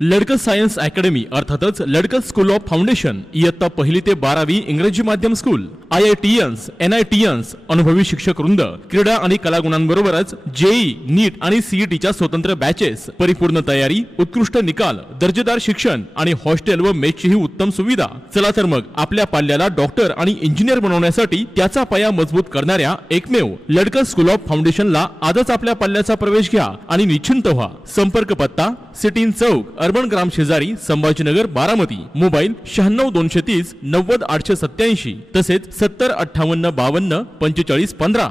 लडकं science academy अर्थातच लडकं school of foundation इयत्ता 1ली ते 12वी इंग्रजी माध्यम स्कूल, IITians, NITians, अनुभवी शिक्षक वृंद, क्रीडा आणि कलागुणांबरोबरच जेई, नीट आणि सीईटीच्या स्वतंत्र बॅचेस, परिपूर्ण तयारी, उत्कृष्ट निकाल, दर्जेदार शिक्षण आणि हॉस्टेल व मेसची ही उत्तम सुविधा. चला तर मग आपल्या पाल्याला डॉक्टर आणि इंजिनियर बनवण्यासाठी त्याचा पाया मजबूत करणाऱ्या एकमेव लडकं स्कूल ऑफ फाउंडेशनला आजच आपल्या पाल्याचा प्रवेश घ्या आणि निश्चिंत व्हा. संपर्क पत्ता सिटीन चौक, अर्बन ग्राम शेजारी, संभाजीनगर, बारामती. मोबाईल 96 230 90 887, तसेच 70 58 52 45 15.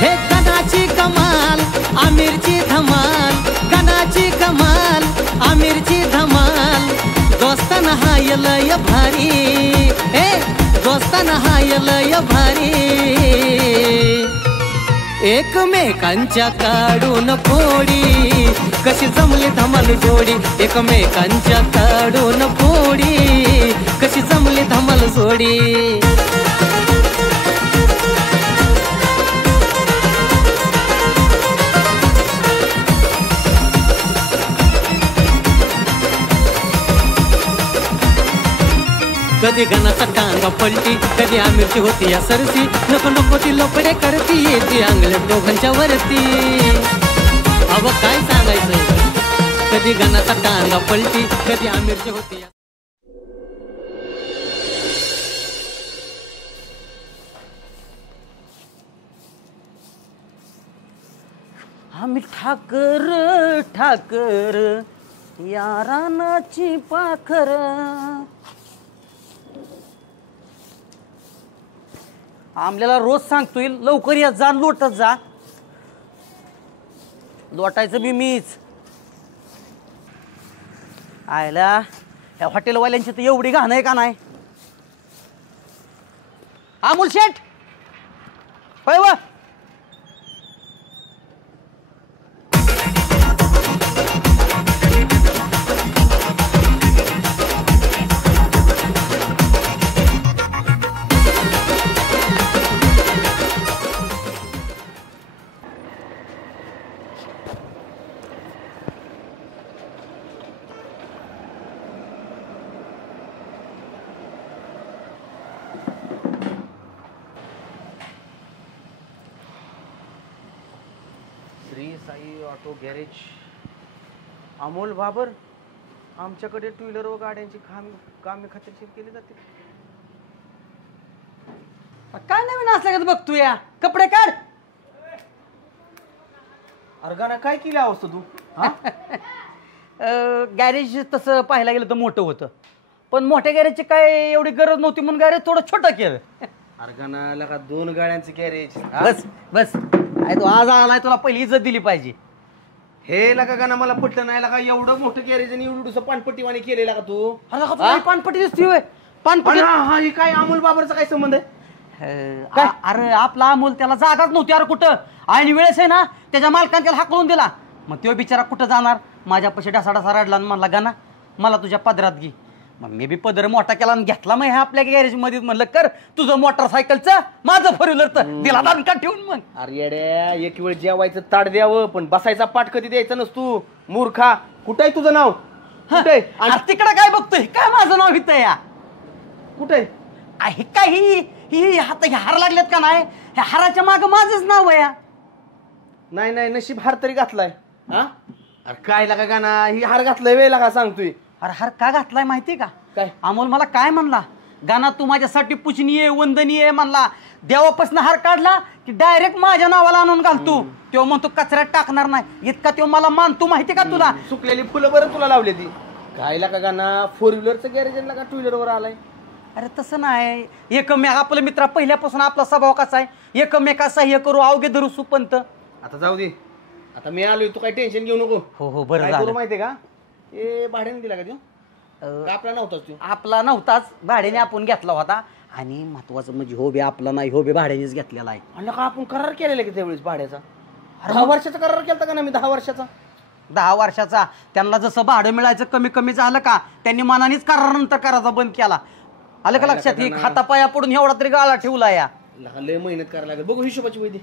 हे गणाची कमाल, आमिरची धमाल, गणाची कमाल, आमिरची धमाल. दोस्ताना हाय लय भारी, हे दोस्ताना हाय लय भारी. एकमेकांच्या काढून फोडी, कशी जमली धमाल जोडी. एकमेकांच्या काढून फोडी, कशी जमली धमाल जोडी. कधी गणाचा टांगा पलटी, कधी आमिरची होती या सरसी. नको नको ती लपडे करती, येते अंगलट दोघांच्या वरती. अव काय सांगायचं, कधी गणाचा टांगा पलटी, कधी आमिरची होती. आम्ही ठाकर ठाकर यारानाची पाखर. आमल्याला रोज सांगतोय लवकर या, जा लोटत जा. लोटायचं बी मीच. आयला या हॉटेलवाल्यांची तर एवढी घाण आहे का नाही. अमोल शेठ होय व. Shri Sai auto garage. अमोल बाबर, आमच्याकडे टू व्हीलर व गाड्यांची कामे खात्रीशीर केली जाते. काय नवीन असलं का बघतो या. कपडे काढ. अर्गाना काय केली अवस्था तू. गॅरेज तसं पाहायला गेलं तर मोठं होतं, पण मोठ्या गॅरेजची काय एवढी गरज नव्हती म्हणून गॅरेज थोडं छोटं केलं. अर्गाना का 2 गाड्यांचं गॅरेज. बस बस, तो आज आलाय, तुला पहिली इज्जत दिली पाहिजे. हे लका गाणं मला पटलं नाही. लका एवढं मोठं गॅरेज आणि एवढं पानपट्टीवाणी केलेला का तू. पानपट्टी दिसती पानपट्टी. हा ही काय अमोल बाबरचा काय संबंध आहे. अरे आपला अमोल, त्याला जागाच नव्हती अरे कुठं. आणि वेळेस आहे ना त्याच्या मालकाने त्याला हाकलून दिला. मग तो बिचारा कुठं जाणार. माझ्या पैसे ढासा रडला आणि म्हणला गाना मला तुझ्या पदरात घे. मग मी बी पदर मोठा केला आणि घेतला. मग ह्या आपल्या गॅरेज मध्ये म्हणलं कर तुझं मोटरसायकलचं, माझं 4 व्हीलरचं. दिला दानका ठेवून. मग अरे येड्या, एक वेळ जेवायचं ताट द्यावं पण बसायचा पाठ कधी द्यायचा नसतो. मूर्खा, कुठं आहे तुझं नाव. कुठे तिकडं काय बघतोय. काय माझं नाव इथं या. कुठे आहे काय. ही हार लागलेत का नाही. ह्या हाराच्या माग माझंच नाव आहे. नाही नाही, नशीब हार तरी घातलाय. अरे काय लागा गाना, ही हार घातलाय वेळ लागा सांगतोय. अरे हार का घातलाय माहितीये का. काय अमोल मला काय म्हणला, गाना तू माझ्यासाठी पूजनीय वंदनीय म्हणला. देवापासून हार काढला की डायरेक्ट माझ्या नावाला आणून घालतो. तो म्हणतो कचऱ्यात टाकणार नाही. इतका तो मला मानतो माहिती का तुला. सुकलेली फुलं बरं तुला लावली ती. काय लागा गाना 4 व्हीलरचं गॅरेज लागा 2 व्हीलरवर आलाय. अरे तसं नाही. एकमेक आपलं मित्रा पहिल्यापासून आपला स्वभाव कसा आहे. एकमेका सह्य करू अवघे धरू सुपंत. आता जाऊ दे, आता मी आलोय, तू काही टेन्शन घेऊ नको. हो हो बरं झालं. माहितीये का हे भाड्याने दिला का तू. आपला नव्हताच तू. आपला नव्हताच, भाड्याने आपण घेतला होता. आणि महत्वाचं म्हणजे हो बे आपला नाही, हो बे भाड्यानेच घेतलेला आहे. आणि का आपण करार केलेला की त्यावेळेस भाड्याचा. 10 वर्षाचा करार केलता का ना मी. 10 वर्षाचा. 10 वर्षाचा. त्यांना जसं भाडं मिळायचं कमी कमी झालं का त्यांनी मनानेच करारानंतर करायचा बंद केला. आलं का लक्षात? एक हातापाया पडून एवढा तरी गाळा ठेवला या. लय मेहनत करायला लागेल. बघू हिशोबाची वैदी,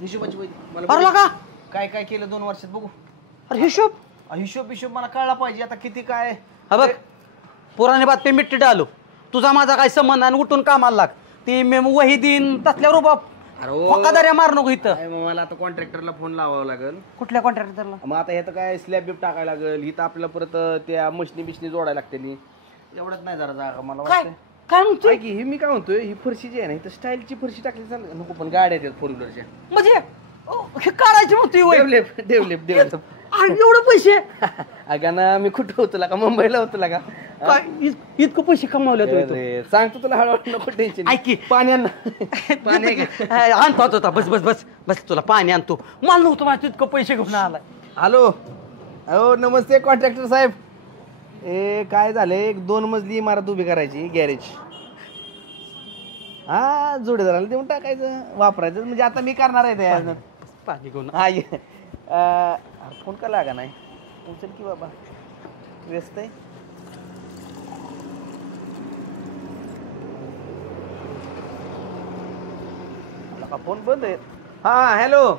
हिशोबाची वैदी अरे का काय काय केलं 2 वर्षात बघू. अरे हिशोब हिशोब मला कळला पाहिजे आता किती काय. हा बघ, पुराणी बात पे मिट्टी डालो. तुझा माझा काय संबंध आणि उठून कामाला लाग. ती वही दिन तसल्यावर उभा फकादाऱ्या मार नको इथं. मला आता कॉन्ट्रॅक्टरला फोन लावावा लागेल. कुठल्या कॉन्ट्रॅक्टरला? मग आता हे तर काय स्लॅब बिप टाकायला लागेल. इथं आपल्याला परत त्या मशनी बिशनी जोडायला लागते. एवढंच नाही जरा जागा मला काय वाटतंय. काय म्हणतोय? की हे मी काय म्हणतोय, ही फरशी जी आहे ना इथं स्टाईलची फरशी टाकली चालेल नको, पण गाड्या आहेत 4 व्हीलरच्या. म्हणजे हे काढायची म्हणतोय वय. डेव्हलप अरे एवढं पैसे अगं ना मी कुठं होतो का, मुंबईला होतो का. काय इतकं पैसे कमावले तू? सांगतो तुला हळूहळू, नको टेन्शन. ऐक की पाणी आण. आणतो होता. बस बस बस बस तुला पाणी आणतो. मला नव्हतं माझं इतकं पैसे घेऊन आलाय. हॅलो, हो नमस्ते कॉन्ट्रॅक्टर साहेब. काय झालंय, एक 2 मजली इमारत उभी करायची, गॅरेज. हा जोडीदाराला देऊन टाकायचं, वापरायचं. म्हणजे आता मी करणार आहे ते. पाणी घेऊन हा ये. फोन का लागा नाही, उचल की बाबा, व्यस्त आहे. फोन बंद आहे. हा हॅलो.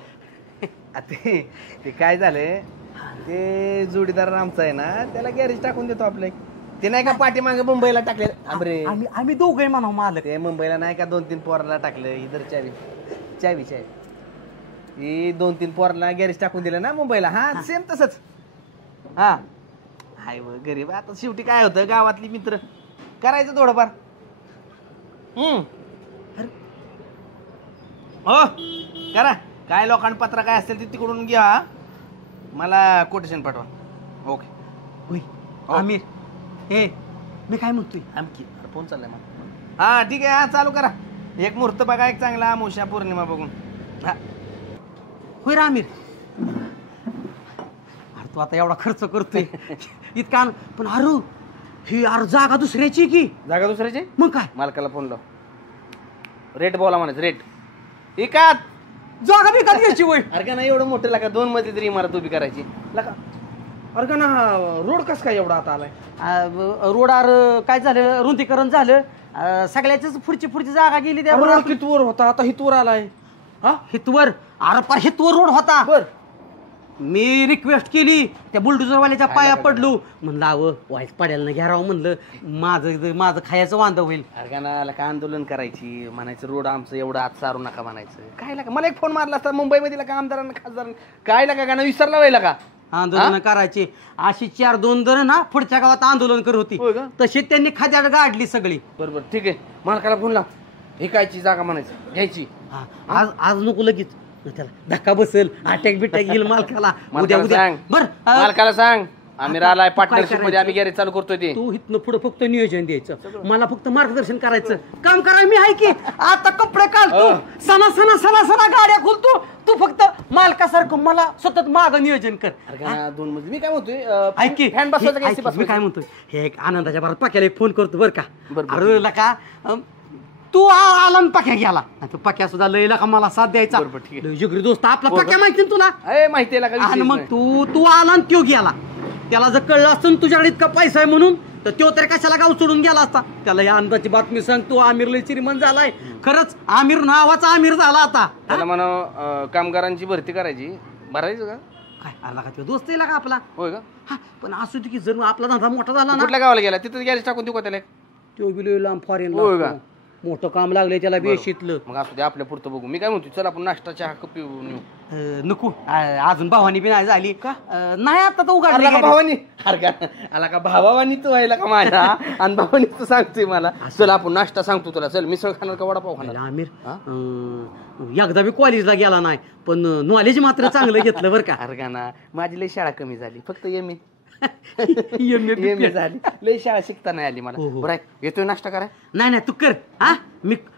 ते काय झालंय, ते जोडीदार आमचा आहे ना, त्याला गॅरेज टाकून देतो आपलं. ते नाही का पाठीमागे मुंबईला टाकले. आमरे आम्ही दोघे म्हणा मालक. ते मुंबईला नाही का 2-3 पोराला टाकलं. इधर चावी ही 2-3 पोराला गॅरेज टाकून दिलं ना मुंबईला. हा सेम तसंच. हा हाय व गरीब. आता शेवटी काय होतं, गावातली मित्र करायचं थोडंफार. हो करा. काय लोकांना पत्र काय असेल ते तिकडून घ्या, मला कोटेशन पाठवा. ओके. आमिर हे मी काय म्हणतोय, आमकी फोन चाललाय मला. हा ठीक आहे. हा चालू करा. एक मुहूर्त बघा, एक चांगला अमावस्या पौर्णिमा बघून. हा होय रा आमिर. अरे तू आता एवढा खर्च करतोय इतका, पण अरे ही अरे जागा दुसऱ्याची की? जागा दुसऱ्याची. मग काय, मालकाला फोन लाव, रेट बोला म्हणायचं. रेट एकात जागा बिकात घ्यायची वय. अरे का नाही एवढं मोठं लागा, 2 मजली तरी इमारत उभी करायची लागा. अरे का ना रोड कस काय एवढा आता आलाय? रोडावर काय झालं, रुंदीकरण झालं. सगळ्याच पुढची जागा गेली. त्या रोड कितवर होता, आता हितवर आलाय. हा हितवर, अरे पर हितवर रोड होता. बर. मी रिक्वेस्ट केली, त्या बुलडोझरवाल्याच्या पाया पडलो. म्हणलं अवं वाईट पडायला नाही, घ्या राव म्हणलं, माझं खायचं वांद होईल. अरे का ना काय आंदोलन करायची, म्हणायचं रोड आमचं एवढं आत सारू नका म्हणायचं. काय लागा मला एक फोन मारला असता मुंबईमध्ये का आमदारांना खासदारांना, काय लागा का ना विसरला व्हायला का आंदोलन करायची. अशी 4-2 जण ना पुढच्या गावात आंदोलन करत होती. तशी त्यांनी खाद्याड गाडली सगळी. बरोबर ठीक आहे. मालकाला फोन लाव, विकायची जागा म्हणायचं, घ्यायची. आज नको लगेच, त्याला धक्का बसेल, अटॅक बिटॅक येईल मालकाला. उद्या बर मालकाला सांग आम्ही आलाय पार्टनरशिप मध्ये, आम्ही गॅरेज चालू करतोय. ते तू इथनं पुढे फक्त नियोजन द्यायचं, मला फक्त मार्गदर्शन करायचं. काम करायला मी आहे की. आता कपडे काढतो, सणा गाड्या खोलतो. तू फक्त मालकासारखं मला सतत माग नियोजन कर. 2 मजली. मी काय म्हणतोय, ऐक की, फॅन बसवायचा. मी काय म्हणतोय, हे एक आनंदाच्या भरात पाक्याला एक फोन करतो बरं का. अरे लका तू आला न पक्या गेला, तो पक्या सुद्धा लय लका मला साथ द्यायचा. जिगरी दोस्त आपला पक्या माहिती ना तुला. माहिती आहे. मग तू आला न त्यो गेला. त्याला जर कळलं असतं तुझ्याकडे इतका पैसा आहे म्हणून, तर तो तरी कशाला गाव सोडून गेला असता. त्याला या आनंदाची बातमी सांगतो, आमिर लय श्रीमंत झालाय. खरंच आमिर नावाचा आमिर झाला आता. त्याला म्हणा कामगारांची भरती करायची, भरायचं का काय आला का तो दोस्त येला का आपला. होय का. हा पण असू दे की, जर आपला धंदा मोठा झाला ना. कुठल्या गावाला गेला तिथं गॅरेज टाकून देऊ का त्याला. तो बिलो फॉरेन होय का. मोठं काम लागलंय त्याला बेशीतलं. मग असू दे आपल्या पुरतं बघू. मी काय म्हणतो, चल आपण नाश्ता चहा पिऊन येऊ. नको अजून भावानी बी नाही झाली का. नाही आता तर उघडला भावानी. आला का भावानी तू व्हायला का माझ्या, आणि भावानी तू सांगतोय मला. चल आपण नाश्ता सांगतो तुला. चल मिसळ खाणार का वडापाव खाणार. आमिर एकदा बी कॉलेजला गेला नाही, पण नॉलेज मात्र चांगलं घेतलं बरं का. अरे का ना माझी लय शाळा कमी झाली, फक्त एम झाली. लय शाळा शिकता नाही आली मला. बरं येतोय नाश्ता करा. नाही तू कर. हा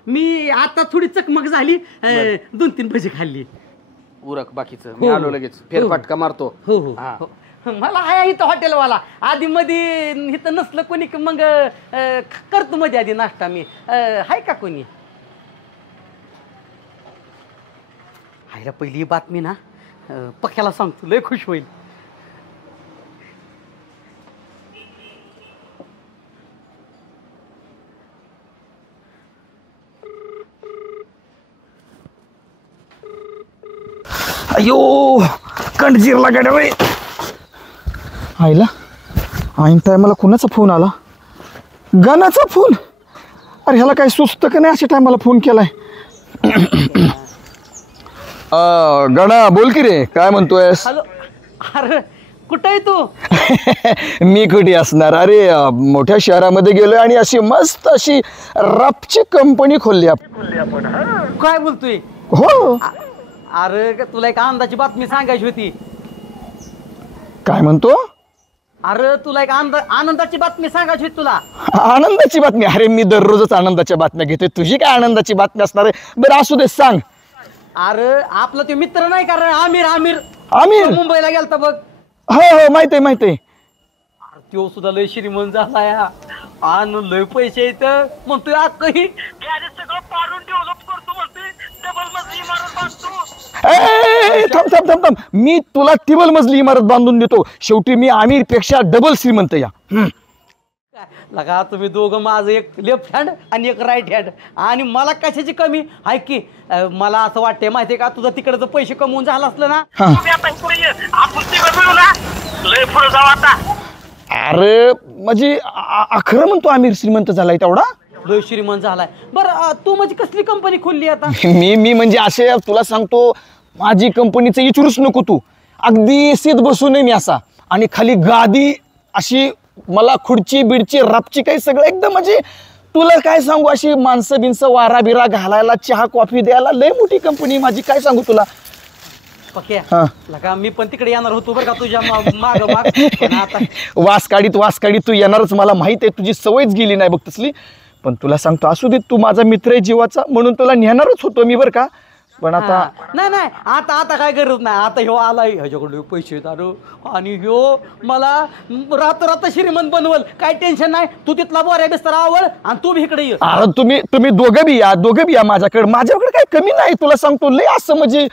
मी आता थोडी चकमक झाली, 2-3 भजी खाल्ली. उरक बाकीचं मी आलो लगेच, फेरफटका मारतो. हो मला आहे इथं हॉटेलवाला. आधी मध्ये इथं नसलं कोणी मग करतो मध्ये आधी नाश्ता मी. हाय का कोणी. हायला पहिली बातमी ना पक्याला सांगतो, लय खुश होईल. अयो कंडजीरला गाड्या वय आईला ऐन टायमाला कुणाचा फोन आला गणाचा फोन अरे ह्याला काय सुचतं का नाही अशा टायमाला फोन केलाय गणा बोल की रे काय म्हणतोयस हॅलो अरे कुठं आहे तू मी कुठे असणार अरे मोठ्या शहरामध्ये गेलोय आणि अशी मस्त अशी रफची कंपनी खोलली आपण काय बोलतोय हो अरे तुला एक आनंदाची बातमी सांगायची होती काय म्हणतो अरे तुला एक आनंदाची बातमी सांगायची होती तुला आनंदाची बातमी अरे मी दररोजच आनंदाच्या बातम्या घेतोय तुझी काय आनंदाची बातमी असणार आहे बरं असू दे सांग अरे आपला तो मित्र नाही का रे आमिर आमिर आमिर तो मुंबईला गेलता बघ हो हो माहित आहे माहित आहे तो सुद्धा लय श्रीमंत झाला या आणि लय पैसे येत म्हणतोय काही सगळं पाडून डेव्हलप करतो म्हणतोय डबल मजली इमारत बांधतो थांब थांब थांब थांब मी तुला टिबल मजली इमारत बांधून देतो शेवटी मी आमिर पेक्षा डबल श्रीमंत या लगा तुम्ही दोघं माझं एक लेफ्ट हँड आणि एक राईट हँड आणि मला कशाची कमी आहे की मला असं वाटतंय माहितीये का तुझं तिकडचं पैसे कमवून झालं असलं ना अरे म्हणजे खरं म्हणतो आमिर श्रीमंत झालाय तेवढा लय श्रीमंत झालाय बरं तू म्हणजे कसली कंपनी खोलली आता मी म्हणजे असे तुला सांगतो माझी कंपनीचं इचरूच नको तू अगदी सीत बसू नये मी असा आणि खाली गादी अशी मला खुर्ची बिडची रापची काही सगळं एकदम म्हणजे तुला काय सांगू अशी माणसं बिनसं वारा बिरा घालायला चहा कॉफी द्यायला लय मोठी कंपनी माझी काय सांगू तुला पक्या लगा मी पण तिकडे येणार होतो बरं का तुझ्या माग माग पण आता वास काढीत तू येणारच मला माहित आहे तुझी सवयच गेली नाही बघ तसली पण तुला सांगतो असू दे तू माझा मित्र आहे जीवाचा म्हणून तुला नेणारच होतो मी बरं का पण आता नाही आता काय गरज नाही आता ह्यो आलाय ह्याच्याकडे पैसे दारू आणि ह्यो मला रात श्रीमंत बनवल काय टेन्शन नाही तू तिथला बोऱ्या बिस्तर आवड आणि तू इकडे ये अरे तुम्ही दोघं बी या माझ्याकडे काय कमी नाही तुला सांगतो लय असं म्हणजे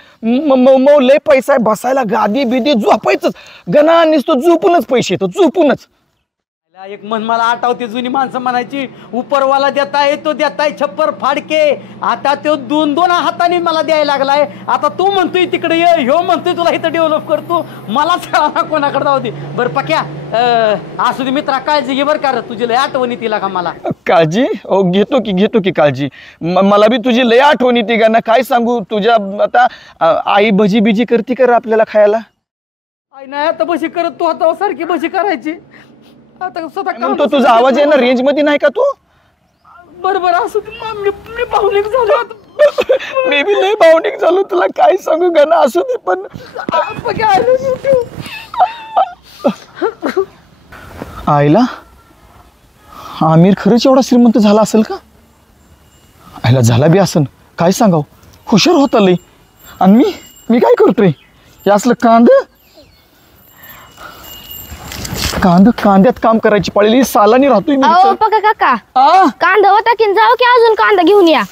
लय पैसा आहे बसायला गादी बिदी झोपायचंच गणा नुसतं झोपूनच पैसे येतो झोपूनच एक मन मला आठवते जुनी माणसं म्हणायची उपरवाला देताय तो देताय छप्पर फाडके आता तो दोन हाताने मला द्यायला लागलाय आता तू म्हणतोय तिकडे ये ह्यो म्हणतोय तुला इथं डेव्हलप करतो मला सगळा कोणाकडे जाऊ दे बरं पक्या असू दे मित्रा काळजी घे बरं का तुझी लय आठवणी तिला का मला काळजी हो घेतो की काळजी मला बी तुझी लय आठवण येते का ना काय सांगू तुझ्या आता आई भजी बिजी करते कर आपल्याला खायला आई नाही आता भजी करत तू आता सारखी भजी करायची आता म्हणतो तुझा आवाज आहे ना रेंज मध्ये नाही का तू बरोबर असू मी भावनिक झालो मी बी लय भावनिक झालो तुला काय सांगू गाणं असू दे पण आईला आमिर खरंच एवढा श्रीमंत झाला असेल का आईला झाला बी असन काय सांगाव हुशार होता लय आणि मी काय करतोय हे असलं कांद्यात काम करायची पडलेली सालानी राहतोय मी काका कांदा होता की जाऊ की अजून कांदा घेऊन या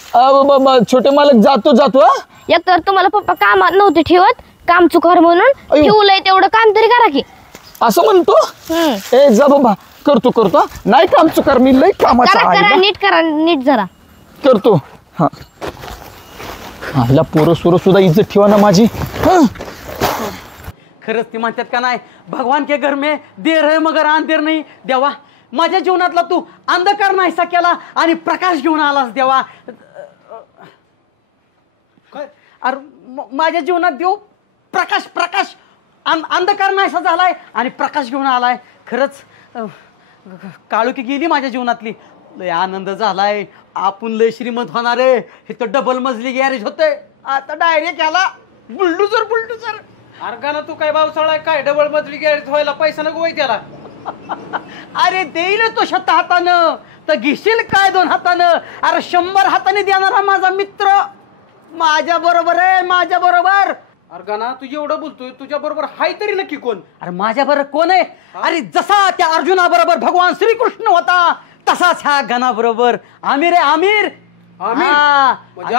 छोटे मालक जातो एक तर तुम्हाला पप्पा कामात नव्हते ठेवत काम चुकार म्हणून ठेवलंय तेवढं काम तरी करा की असं म्हणतो ए जा बाबा करतो नाही काम चुकार मी लय कामाचा नीट जरा करतो हा पोरं सोरं सुद्धा इज्जत ठेवा ना माझी खरंच ती म्हणतात का नाही भगवान के घर में देर है मगर अंधेर नाही देवा माझ्या जीवनातला तू अंधकार नाहीसा केला आणि प्रकाश घेऊन आलास देवा अरे माझ्या जीवनात देव प्रकाश अंधकार नाहीसा झालाय आणि प्रकाश घेऊन आलाय खरंच काळुकी गेली माझ्या जीवनातली लय आनंद झालाय आपण लय श्रीमंत होणार आहे हे तर डबल मजली गॅरेज होतंय आता डायरेक्ट याला बुलडुजर अरे गाणं तू काय पावसाळा काय डबल मजली गॅरेज व्हायला पैसा नको वय त्याला अरे देईल तो 100 हातानं तर घेशील काय 2 हातानं अरे 100 हाताने देणारा माझा मित्र माझ्या बरोबर आहे माझ्या बरोबर अरे गाणं तू एवढं बोलतोय तुझ्या बरोबर हाय तरी नक्की कोण अरे माझ्या बरोबर कोण आहे अरे जसा त्या अर्जुना बरोबर भगवान श्रीकृष्ण होता तसाच ह्या गणा बरोबर आमिर आहे आमिर म्हणजे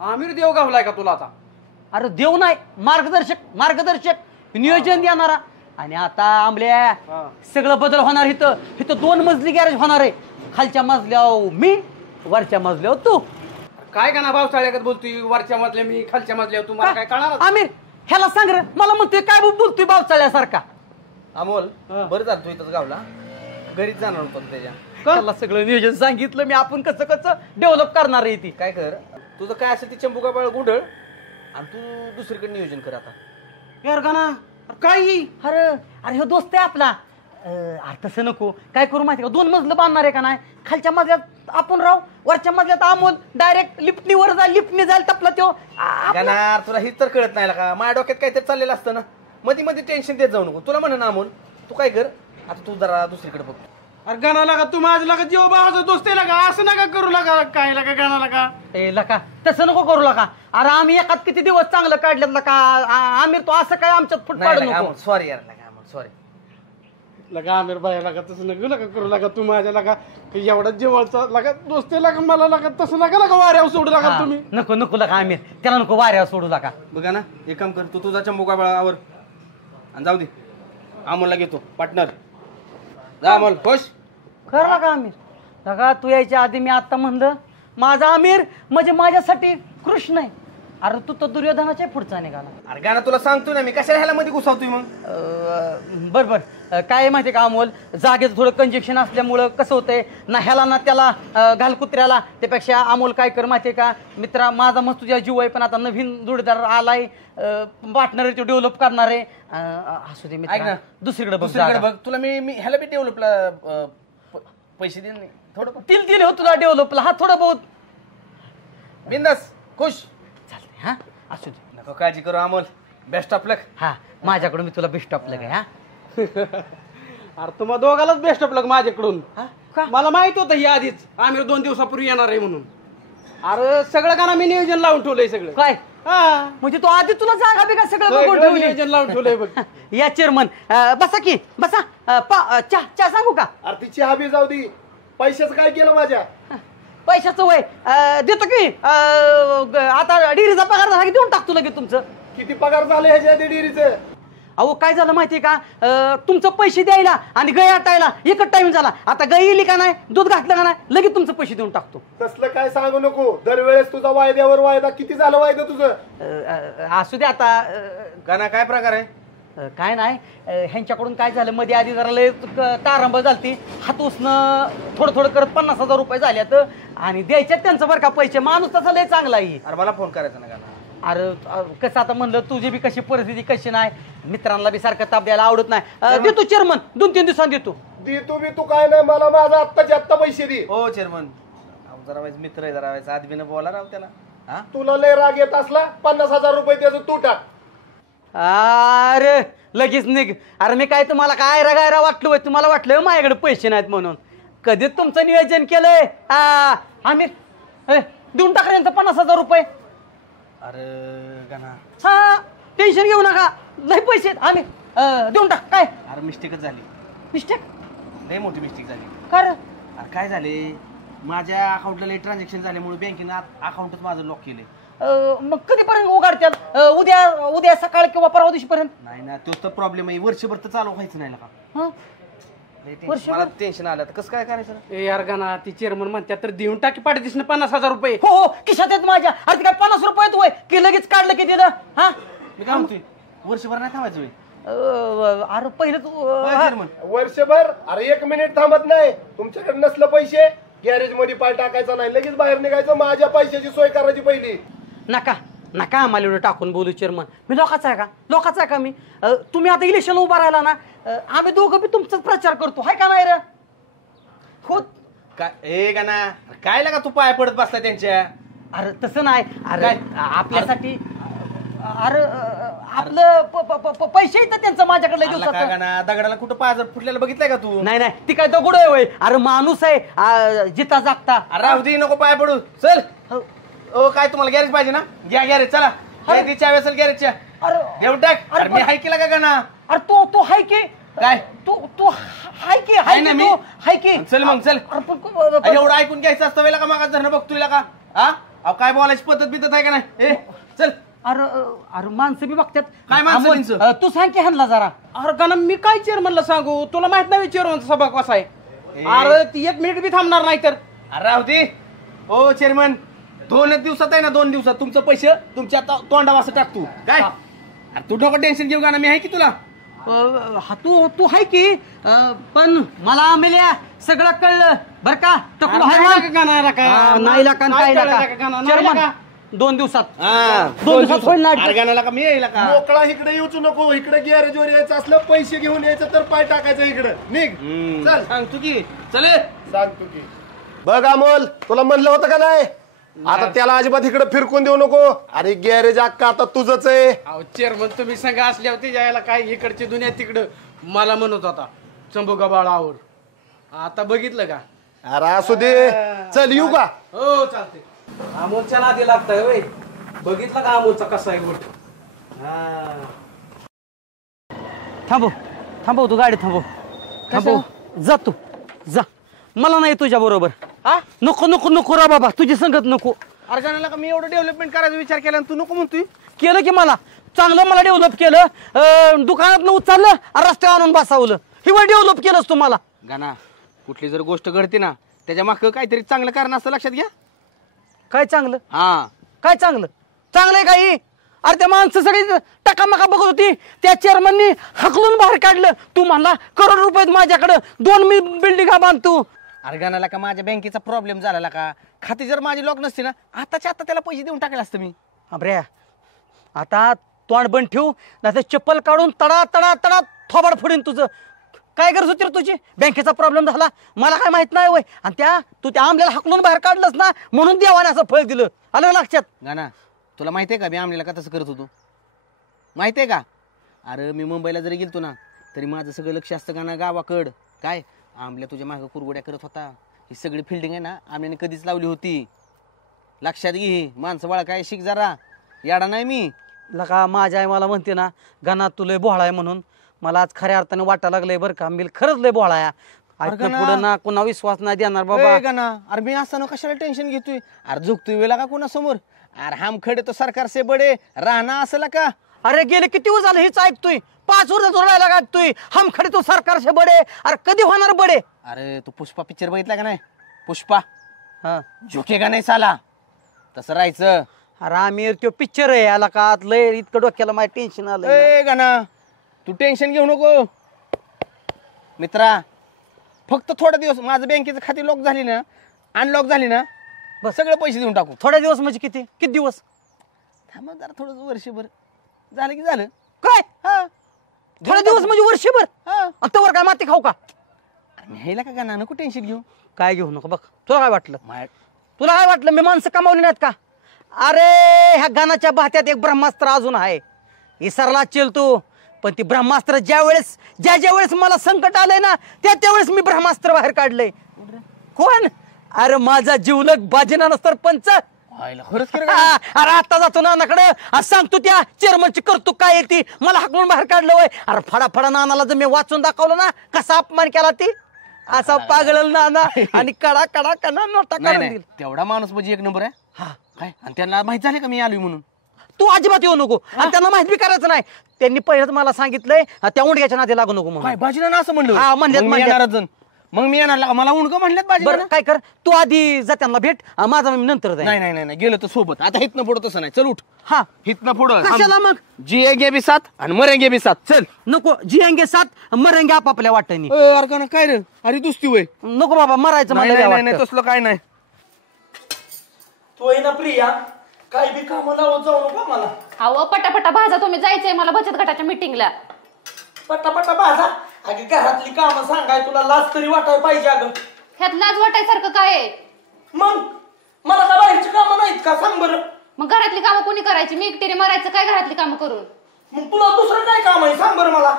आमिर देव गावलाय का तुला आता अरे देव नाही मार्गदर्शक नियोजन देणारा आणि आता आंबल्या सगळं बदल होणार इथं 2 मजली गॅरेज होणार आहे खालच्या मजल्यावर मी वरच्या मजल्यावर तू काय गाणं पावसाळ्यात बोलतोय वरच्या मजल्या मी खालच्या मजल्यावर तुम्हाला काय कळणार आमिर ह्याला सांग रे, मला म्हणतोय काय बोलतोय बावचाळ्यासारखा. अमोल बरं झालं तू इथंच गावला, घरीच जाणार होतो ना त्याच्या. त्याला सगळं नियोजन सांगितलं मी, आपण कसं कसं डेव्हलप करणार आहे ती. काय कर, तुझं काय असेल ती चंबुका बाळ गुंडळ आणि तू दुसरीकडे नियोजन कर आता. यार गाना काय अरे अरे ह्यो दोस्त आहे आपला. अरे तसं नको, काय करू माहिती का, 2 मजलं बांधणार आहे का नाही, खालच्या मजल्यात आपण राहू, वरच्या मजल्यात अमोल डायरेक्ट लिफ्टनी वर जाईल, लिफ्टनी जाईल टपला त्यो. गाणार तुला ही तर कळत नाही का, माझ्या डोक्यात काहीतरी चाललेलं असतं ना, मध्ये मध्ये टेन्शन देत जाऊ नको. तुला म्हणा ना अमोल, तू काय कर आता, तू जरा दुसरीकडे बघ. अरे गाणं लागा, तू माझं लागा जीव भावाचा दोस्त आहे लागा, असं नका करू लागा. काय लागा गाणं लागा, ए लका तसं नको करू लका. अरे आम्ही एकात किती दिवस चांगलं काढलेत लका. आमिर तो असं काय आमच्यात फुट पाडू नको. सॉरी यार लागा अमोल, सॉरी लगा आमिर बाया लागा, तसं नका नका करू लागा. तू माझ्या लागा एवढा जेवळचा लागा दोस्त आहे लागा, मला लागा तसं नका लागा वाऱ्यावर सोडू लागा तुम्ही. नको नको लका आमिर, त्याला नको वाऱ्यावर सोडू लका. बघा ना, एक काम कर, तू तुझा चंबुका बाळावर आणि जाऊ दे, अमोलला घेतो पार्टनर. जा अमोल, खुश. खरं लका आमिर, लका तू यायच्या आधी मी आता म्हणलं माझा आमिर म्हणजे माझ्यासाठी कृष्ण आहे. अरे तू तर दुर्योधनाच्या पुढचा निघाला. अरे गाणं तुला सांगतो ना मी, कशाला ह्याला मध्ये घुसावतोय मग. बर बर, काय आहे माहिती का अमोल, जागेचं थोडं कंजेक्शन असल्यामुळं कसं होतंय ना, ह्याला ना त्याला घाल कुत्र्याला. त्यापेक्षा अमोल काय कर माहिती का मित्रा, माझा मस्त तुझ्या जीव आहे, पण आता नवीन जोडीदार आलाय, पार्टनर तो डेव्हलप करणार आहे. असू दे मित्रा, दुसरीकडे बघ. तुला मी ह्याला बी डेव्हलपला पैसे देईन थोडं. तिल हो तुला डेव्हलपला, हा थोडं बहुत बिंदास, खुश. चालतंय. हा असू दे, नको काळजी करू अमोल, बेस्ट ऑफ लक. हा माझ्याकडून मी तुला बेस्ट ऑफ लक आहे. हा अरे तुम्हा दोघालाच बेस्ट ऑफ लक माझ्याकडून. का? मला माहित होतं ही आधीच आमिर 2 दिवसापूर्वी येणार आहे म्हणून. अरे सगळं गाणं मी नियोजन लावून ठेवलंय सगळं. काय हा, म्हणजे तो आधी तुला जागा बिगा सगळं बघून सगळं ठेवली. नियोजन लावून ठेवलंय बघ. या चेअरमन बसा की बसा. चहा सांगू का? अरे तिची हबी जाऊ दे, पैशाचं काय केलं माझ्या? पैशाचं वय देतो की आता डिरीचा पगार झाला की देऊन टाकतो लगेच तुमचं. किती पगार झाले ह्याच्या आधी डेअरीचं? अहो काय झालं माहितीये का, तुमचं पैसे द्यायला आणि गाय आटायला एकच टाइम झाला. आता गाय येईल का नाही, दूध घातलं का नाही, लगेच तुमचं पैसे देऊन टाकतो. तसलं काय सांगू नको, दरवेळेस तुझा वायद्यावर वायदा. किती झालं वायदा तुझं? असू दे आता. गाणं काय प्रकार आहे? काय नाही, ह्यांच्याकडून काय झालं, मध्ये आधी जरा लय तारंबळ झालती, हात उसणं थोडं थोडं करत 50,000 रुपये झाल्यात आणि द्यायच्यात त्यांचं बरं का पैसे. माणूस तसा लय चांगला आहे. अरे मला फोन करायचा ना गाणं. अरे कसं आता म्हणलं, तुझी बी कशी परिस्थिती कशी नाही, मित्रांना बी सारखं ताप द्यायला आवडत नाही. देतो चेअरमन, 2-3 दिवसांनी देतो. तू काय नाही, मला माझा आत्ताच्या आत्ता पैसे दे. हो चेअरमन, जरा वाईज मित्र आहे, जरा वाईज आदबीन बोला राव त्याला. हा तुला लय राग येत असला, 50,000 रुपये त्याचं तू टाक. अरे लगेच निघ. अरे मी काय तुम्हाला काय गायरा वाटलो, तुम्हाला वाटलं माझ्याकडे पैसे नाहीत म्हणून. कधीच तुमचं नियोजन केलंय आम्ही. देऊन टाका यांचं 50,000 रुपये. अरे गाणं, हा टेन्शन घेऊ नका, लय पैसे आम्ही देऊन टाक. काय अरे मिस्टेकच झाली, मिस्टेक? लय मोठी मिस्टेक झाली. कर अरे काय झाले, माझ्या अकाउंटला लय ट्रान्झॅक्शन झाल्यामुळे बँकेनं अकाउंटच माझं लॉक केले. मग कधीपर्यंत उघडतात? उद्या सकाळ किंवा परवा दिवशीपर्यंत? नाही ना, तोच तर प्रॉब्लेम आहे, वर्षभर तर चालू व्हायचं नाही का. हं? मला टेन्शन आलं, कसं काय करायचं? ए यार गाणं, ती चेअरमन म्हणतात तर देऊन टाकी पाठी दिसणं 50,000 रुपये. हो हो खिशात येत माझ्या. अरे काय 50 रुपयात होय की लगेच काढलं की दिलं? हा मी काय म्हणतोय, वर्षभर नाही थांबायचं होय? अरे पहिलं चेअरमन, वर्षभर? अरे 1 मिनिट थांबत नाही. तुमच्याकडे नसलं पैसे, गॅरेज मध्ये पाय टाकायचा नाही, लगेच बाहेर निघायचं. माझ्या पैशाची सोय करायची पहिली. नका नका आम्हाला एवढं टाकून बोलू चेअरमन. मी लोकाचा आहे का? लोकाचा आहे का मी? तुम्ही आता इलेक्शन उभा राहिला ना, आम्ही दोघं बी तुमचाच प्रचार करतो, हाय का नाही रे? हो. काय ए गाणं, काय लागा तू पाय पडत बसला त्यांच्या? अरे तसं नाही. अरे आपल्यासाठी, अरे आपलं पैसे येतात त्यांचं माझ्याकडे दिवसात. दगडाला कुठं पाय जर फुटलेला बघितलंय का तू? नाही नाही, ती काय दगड आहे होय? अरे माणूस आहे जिता जागता. अरे राहू दे, नको पाय पडू, चल. ओ काय तुम्हाला गॅरेज पाहिजे ना, घ्या गॅरेज, चला. चावी असेल गॅरेजच्या, अरे देऊन टाक. अरे मी हाय केला का गाणं? अरे तो हाय की काय? तू हाय की हाय ना मी? हाय की. चल मग चल. अरे पण एवढं ऐकून घ्यायचं असतं वेळेला का मागास धरणं बघतोय का? हा अहो काय बोलायची पद्धत बिद्धत आहे का नाही? ए चल. अरे माणसं बी बघतात. काय माणसं अमोल, बिनसं? तू सांग की ह्यांना जरा. अरे गाणं, मी काय चेअरमनला सांगू? तुला माहित नाही चेअरमनचा स्वभाव कसा आहे? अरे ती 1 मिनिट बी थांबणार नाही तर. अरे राहू दे. ओ चेअरमन, 2 दिवसात आहे ना, 2 दिवसात तुमचं पैसे तुमच्या तोंडावर असं टाकतो काय. तू डोकं टेन्शन घेऊ गाणं, मी आहे की तुला. हा तू हाय की पण मला मेल्या सगळं कळलं बर का. टकलो हाय नाही का गाणं का? नाही लाका नाही काय कळलं लाका का गाणं? नाही चेअरमन, लाका? 2 दिवसात हा, 2 दिवसात होईल ना. अरे गाण्याला का मी येईल का? मोकळा इकडे येऊच नको. इकडे गॅरेजवर यायचं असलं पैसे घेऊन यायचं तर पाय टाकायचं इकडं. निघ चल. सांगतो की चले. सांगतो की. बघ अमोल, तुला म्हणलं होतं का नाही आता त्याला अजिबात इकडे फिरकून देऊ नको. अरे गॅरेज अक्का आता तुझंच आहे. अहो चेअरमन, तुम्ही संघ असल्यावर ते जायला काय इकडची दुनिया तिकडं मला म्हणत होता चंबुका बाळावर. आता बघितलं का? अरे असू दे, चल येऊ का? हो चालते. अमोलच्या नादी लागताय होय. बघितलं का अमोलचा कसा आहे गोट? थांबव तू गाडी थांबव जा तू जा. मला नाही तुझ्या बरोबर. नको नको नको रा बाबा, तुझी संगत नको. अरे गाण्याला का मी एवढं डेव्हलपमेंट करायचा विचार केला आणि तू नको म्हणतोय? केलं की मला चांगलं मला डेव्हलप केलं. दुकानात उचललं आणि रस्त्यावर आणून बसावलं. हिवर डेव्हलप केलंस तू मला. गाणा कुठली जर गोष्ट घडते ना त्याच्या मागं काहीतरी चांगलं कारण असतं, लक्षात घ्या. काय चांगलं? हा, काय चांगलं? चांगलं आहे काही? अरे त्या माणसं सगळी टकामका बघत होती. त्या चेअरमननी हकलून बाहेर काढलं. तू म्हणला करोड रुपये माझ्याकडं 2 बिल्डिंगा बांधतो. अरे गाण्याला का माझ्या बँकेचा प्रॉब्लेम झाला का? खाती जर माझी लॉक नसते ना आताच्या आता त्याला पैसे देऊन टाकले असतं मी. अबऱ्या आता तोंड बंद ठेवू, नाही चप्पल काढून तडा तडा तडा थोबाड फोडीन तुझं. काय गरज होती रे तुझी? बँकेचा प्रॉब्लेम झाला मला काय माहित नाही वय. आणि तू त्या आमल्याला हाकलून बाहेर काढलंस ना म्हणून देवाने असं फळ दिलं. आलं का लक्षात? गाणा तुला माहितीये का मी आमलेला का तसं करत होतो? माहितीये का? अरे मी मुंबईला जरी गेलतो ना तरी माझं सगळं लक्ष असतं गाणं गावाकड. काय आमल्या तुझ्या मागं कुरगोड्या करत होता. ही सगळी फिल्डिंग आहे ना आमल्याने कधीच लावली होती. लक्षात घे. माणसं बाळा काय शिक जरा, याडा नाही मी. लका माझी आई मला म्हणते ना गाणा तू लय बोहळा आहे म्हणून. मला आज खऱ्या अर्थाने वाटायला लागलंय बरं का, मी खरंच लय बोहळा आहे. पुढे ना कुणा विश्वास नाही देणार बाबा. गाणा अरे मी असताना कशाला टेन्शन घेतोय? अरे झुकतोय वेळा का कुणासमोर? अरे हम खडे तो सरकार से बडे राहना असला का? अरे गेले किती वर्ष झालं हेच ऐकतोय. 5 वर्ष जोडायला गाठतोय हम खडे तो सरकारचे बडे. अरे कधी होणार बडे? अरे तू पुष्पा पिक्चर बघितला का नाही? पुष्पा हा झोकेगा नाही साला, तसं राहायचं. अरे आम्ही तो पिक्चर आहे याला का लय इतकं डोक्याला माझ्या टेन्शन आलं. ए गाणा तू टेन्शन घेऊ नको मित्रा. फक्त थोडा दिवस माझं बँकेचं खाती लॉक झाली ना, अनलॉक झाली ना, बस सगळे पैसे देऊन टाकू. थोड्या दिवस म्हणजे किती दिवस? थांब जरा थोडं वर्षभर झालं की झालं. काय हा थोड्या दिवस म्हणजे वर्षभर? हा आता काय माती खाऊ का? न्यायला का गाणं नको टेन्शन घेऊ. काय घेऊ नको बघ. तुला काय वाटलं? माय तुला काय वाटलं मी माणसं कमावली नाहीत का? अरे ह्या गाण्याच्या भात्यात एक ब्रह्मास्त्र अजून आहे. इसरला चेल तू. पण ती ब्रह्मास्त्र ज्या वेळेस मला संकट आलंय ना त्यावेळेस मी ब्रह्मास्त्र बाहेर काढलंय. कोण? अरे माझा जीवलग बाजीनाना सरपंच. खरंच अरे आता जातो नानाकडे आज सांगतो त्या चेअरमनची करतो काय ती मला हाकलून बाहेर काढलं वय. अरे फडाफडा नानाला जर मी वाचून दाखवलं ना कसा अपमान केला ती. असा पागळल नाना आणि कडा कडा कना नोटा काढून दिल. तेवढा माणूस म्हणजे एक नंबर आहे. हा काय आणि त्यांना माहित झालं का मी आलोय म्हणून? तू अजिबात येऊ नको आणि त्यांना माहित बी करायचं नाही. त्यांनी पहिलेच मला सांगितलंय त्या उंडक्याच्या नादी लागू नको काय म्हणून. बाजीना असं म्हणलं? हा, म्हणलेत, मग मी म्हणलेत. येणारच जण. मग मी येणार मला उणकं म्हणलेत बरं बाजीना. काय कर तू आधी जा त्यांना भेट माझा मी नंतर जाईन. नाही नाही नाही नाही, गेलो तर सोबत. आता हितनं पुढं तसं नाही. चल उठ. हा हितनं पुढं कशाला मग? जिएंगे भी साथ आणि मरेंगे भी साथ. चल. नको जियांगे साथ मरेंगे आपापल्या वाटेनी. अरे का काय रे? अरे दुसती वय. नको बाबा मरायचं नाही मला नाही काय नाही वाटतं. तसलं काय नाही. तू आहे ना प्रिया, काही बी कामं लावत जाऊ नको मला. अहो पटापटा भाजा, तुम्ही जायचंय मला बचत गटाच्या मीटिंगला. पटापटा माझा अगं घरातली कामं सांगाय तुला लाज तरी वाटाय पाहिजे. अगं ह्यात लाज वाटायसारखं काय आहे? मग मला का बाहेरची कामं नाहीत का सांग बरं? मग घरातली कामं कोणी करायची? मी एकटीने मरायचं काय घरातली कामं करून? मग तुला दुसरं काय काम आहे सांग बरं मला?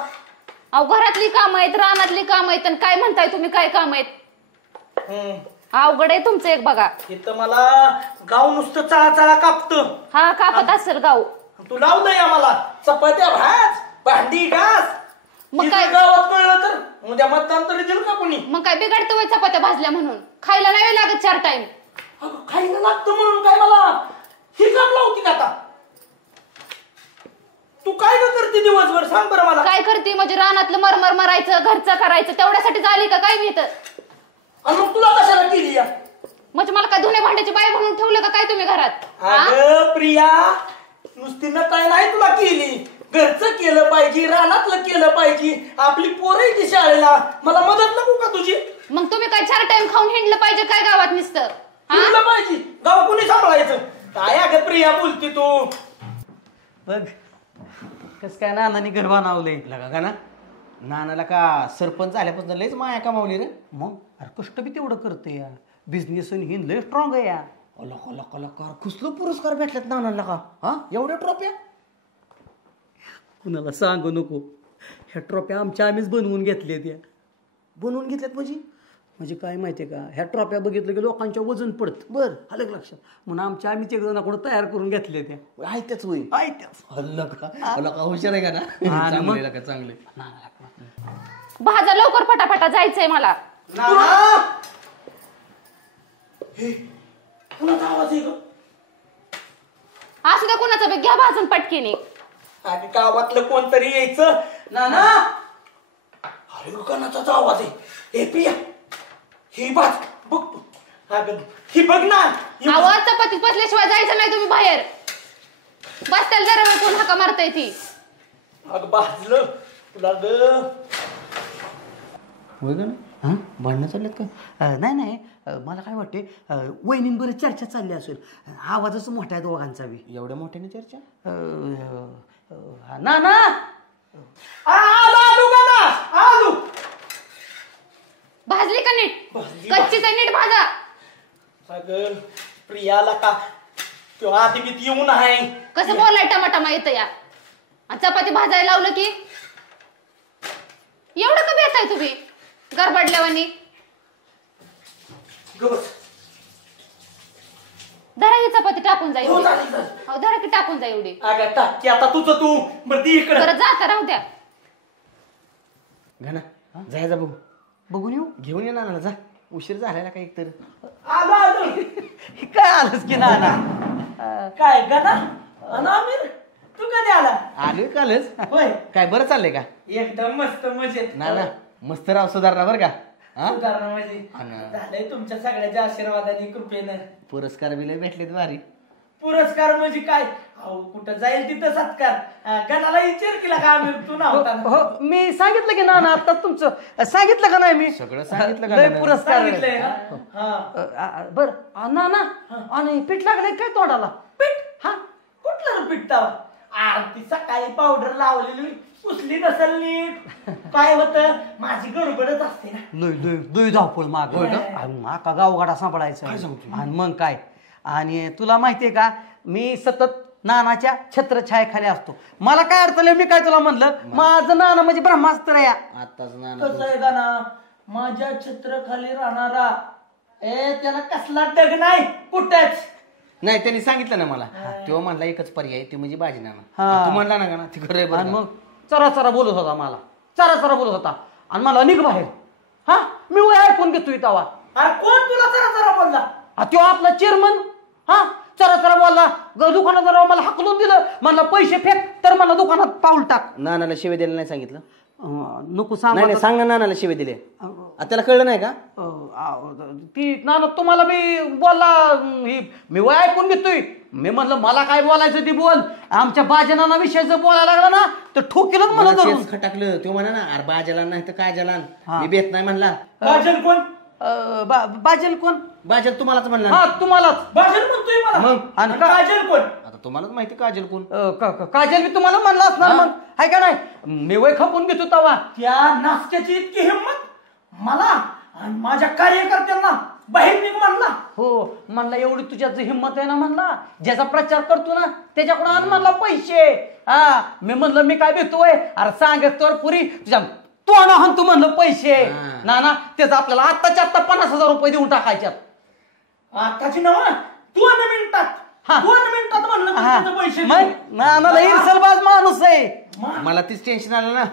अहो घरातली कामं आहेत, रानातली कामं आहेत, आणि काय म्हणताय तुम्ही काय काम आहेत? अवघड आहे तुमचं एक बघा. इथं मला गाव नुसतं चळा कापत. हा कापत असेल गाव. तू लावलंय आम्हाला चपात्या भाज भांडी घास. मग काय? गावात कळलं तर उद्या मतदान तरी देईल का कोणी? मग काय बिघडतं वय चपात्या भाजल्या म्हणून? खायला नाही लागत 4 टाइम. खायला लागतं म्हणून काय मला ही काम लावती का आता? तू काय का करते दिवसभर सांग बरं मला? काय करते म्हणजे रानातलं मरमर मरायचं, घरचं करायचं, तेवढ्यासाठी झाली का काय? मी तर आणि मग तुला कशाला केली या? म्हणजे मला काय धुणे भांड्याची बाई म्हणून ठेवलं का काय तुम्ही घरात? अगं प्रिया नुसती न काय नाही तुला केली. घरचं केलं पाहिजे, रानातलं केलं पाहिजे, आपली पोरं येते शाळेला, मला मदत नको का तुझी? मग तुम्ही काय 4 टाइम खाऊन हिंडलं पाहिजे काय गावात नुसतं? केलं पाहिजे, गाव कोणी सांभाळायचं? काय अगं प्रिया बोलते तू? बघ कस काय नानानी घर बनवलंय. लगा का ना नानाला का सरपंच झाल्यापासून लयच माया कमावली रे. मग अरे कष्ट बी तेवढं करते या, बिझनेस ही लय स्ट्रॉंग आहे या. लका लका लका कुसलो पुरस्कार भेटल्यात नानाला का? हा एवढ्या ट्रॉफ्या कुणाला सांगू नको. ह्या ट्रॉफ्या आम्हीच बनवून घेतल्या त्या. बनवून घेतल्यात म्हणजे काय माहितीये का, ह्या ट्रॉफ्या बघितलं की लोकांच्या वजन पडत. बर आलं का लक्षात? म्हणून आम्हीच एक जणाकडून तयार करून घेतल्या त्या. आहे त्याच होई आहे त्याच. लका हुशार आहे का ना? चांगले लका चांगले. भाजा लवकर फटाफटा जायचंय मला. कुणाचा आवाज आहे ग? असू द्या कुणाचा बी, घ्या भाजून पटकीने. आणि गावातलं कोणतरी यायचं. नाना अरे कोणाचाच आवाज आहे. ए पिया ही बाज बघ तू. अगं ही बघ ना. आवाज चपातीत बसल्याशिवाय जायचं नाही तुम्ही बाहेर. बस त्याला जरा वेळ कोण हाका मारताय ती. अगं भाजलं तुला ग. होय का ना? भांडणं चाललेत का? नाही मला काय वाटते, वहिनींबरोबर चर्चा चालली असेल. आवाजच मोठा आहे दोघांचा बी. एवढ्या मोठ्याने चर्चा? ना ना आलू का ना आलू. भाजली का नीट? कच्ची तर नीट भाजा. अगं प्रियाला का तो आधी किती येऊन आहे. कसं बोलाय टमाटमा येतं या. आणि चपाती भाजायला लावलं की एवढं कमी येताय तुम्ही गरबडल्यावानी. धरा ही चपाती टाकून जाईल. हो धरा की टाकून जा एवढी. अगं टाकी आता तुझं तू बरं इकडे बरं जाता राहू द्या. घाना जायचा बघू बघून येऊ. घेऊन ये नानाला जा. उशीर झालेला का एकतर. आलो काय आलंस की नाना? काय गणा अनामीर तू कधी आला? आलोय कालच. होय काय बरं चाललंय का? एकदम मस्त मजेत. नाना मस्त राव सुधारणा बरं का? सुधारणा म्हणजे झालंय तुमच्या सगळ्याच्या आशीर्वादाने कृपेनं. पुरस्कार बी लय भेटलेत भारी. पुरस्कार म्हणजे काय? अहो कुठं जाईल तिथं सत्कार. गणाला विचार केला का आम्ही तू नव्हता? मी सांगितलं की ना आता तुमचं सांगितलं का नाही मी? सगळं सांगितलं का लय नाना? पुरस्कार सांगितलंय ना. बर ना ना आणि पीठ लागलंय काय तोंडाला? पीठ? हा कुठलं पीठ तवा? ती सकाळी पावडर लावलेली पुसली नसेल नीट. काय होतं माझी गडबडच असते ना. लय धावपळ माग का गावगाडा सांभाळायचं. आणि मग काय. आणि तुला माहितीये का मी सतत नानाच्या छत्रछायेखाली असतो. मला काय अडचण मी काय तुला म्हणलं माझं नाना म्हणजे ब्रह्मास्त्र आहे. आताच नाना कसं आहे का ना माझ्या छत्राखाली राहणारा त्याला कसला डग नाही कुठेच नाही. त्यांनी सांगितलं ना मला. तेव्हा म्हणला एकच पर्याय ते म्हणजे बाजी नाना. तू म्हणला ना का ना ते खरं आणि मग चरा बोलत होता मला. चरा बोलत होता आणि मला निघ बाहेर. हा मी ऐकून घेतोय तवा. कोण तुला चरा बोलला? तो आपला चेअरमन. हा चरा बोलला. दुकानात जरा मला हाकलून दिलं. म्हणला पैसे फेक तर मला दुकानात पाऊल टाक. नानाला शिवे द्यायला नाही सांगितलं? नको सांग. नाही सांग ना नानाला शिवे दिले. त्याला कळलं नाही का? ती नाना तुम्हाला मी बोलला मी वय ऐकून घेतोय. मी म्हणलं मला काय बोलायचं ती बोल. आमच्या बाजनाना विषयाचं बोलायला लागला ना तर ठोकीलच मला धरून. खटाकलं तो म्हणा ना अरे बाजाला नाही तर काय जलान मी बेत नाही म्हणला. बाजल कोण? बाजल कोण? बाजल तुम्हालाच म्हणला. हा तुम्हालाच बाजल म्हणतोय मला. मग आणि काजल कोण? आता तुम्हालाच माहिती काजल कोण. काजल मी तुम्हाला म्हणला असणार. मग आहे का नाही मी वय खपून घेतो तवा. त्या नाश्त्याची इतकी हिंमत मला आणि माझ्या कार्यकर्त्यांना बाहेर निघ म्हणला. हो म्हणला एवढी तुझ्यात हिंमत आहे ना म्हणला ज्याचा प्रचार करतो ना त्याच्याकडून आण म्हणला पैसे. हा मी म्हणलं मी काय भेटतोय अरे सांगत तर पुरी तुझ्या तोंड हाणतो म्हणलं पैसे. ना त्याचं आपल्याला आत्ताच्या आत्ता 50,000 रुपये देऊन टाकायच्यात. आताची नव 2 मिनिटात. 2 मिनिटात म्हणलं पैसे. नानाला इरसलबाज माणूस आहे. मला तीच टेन्शन आलं ना.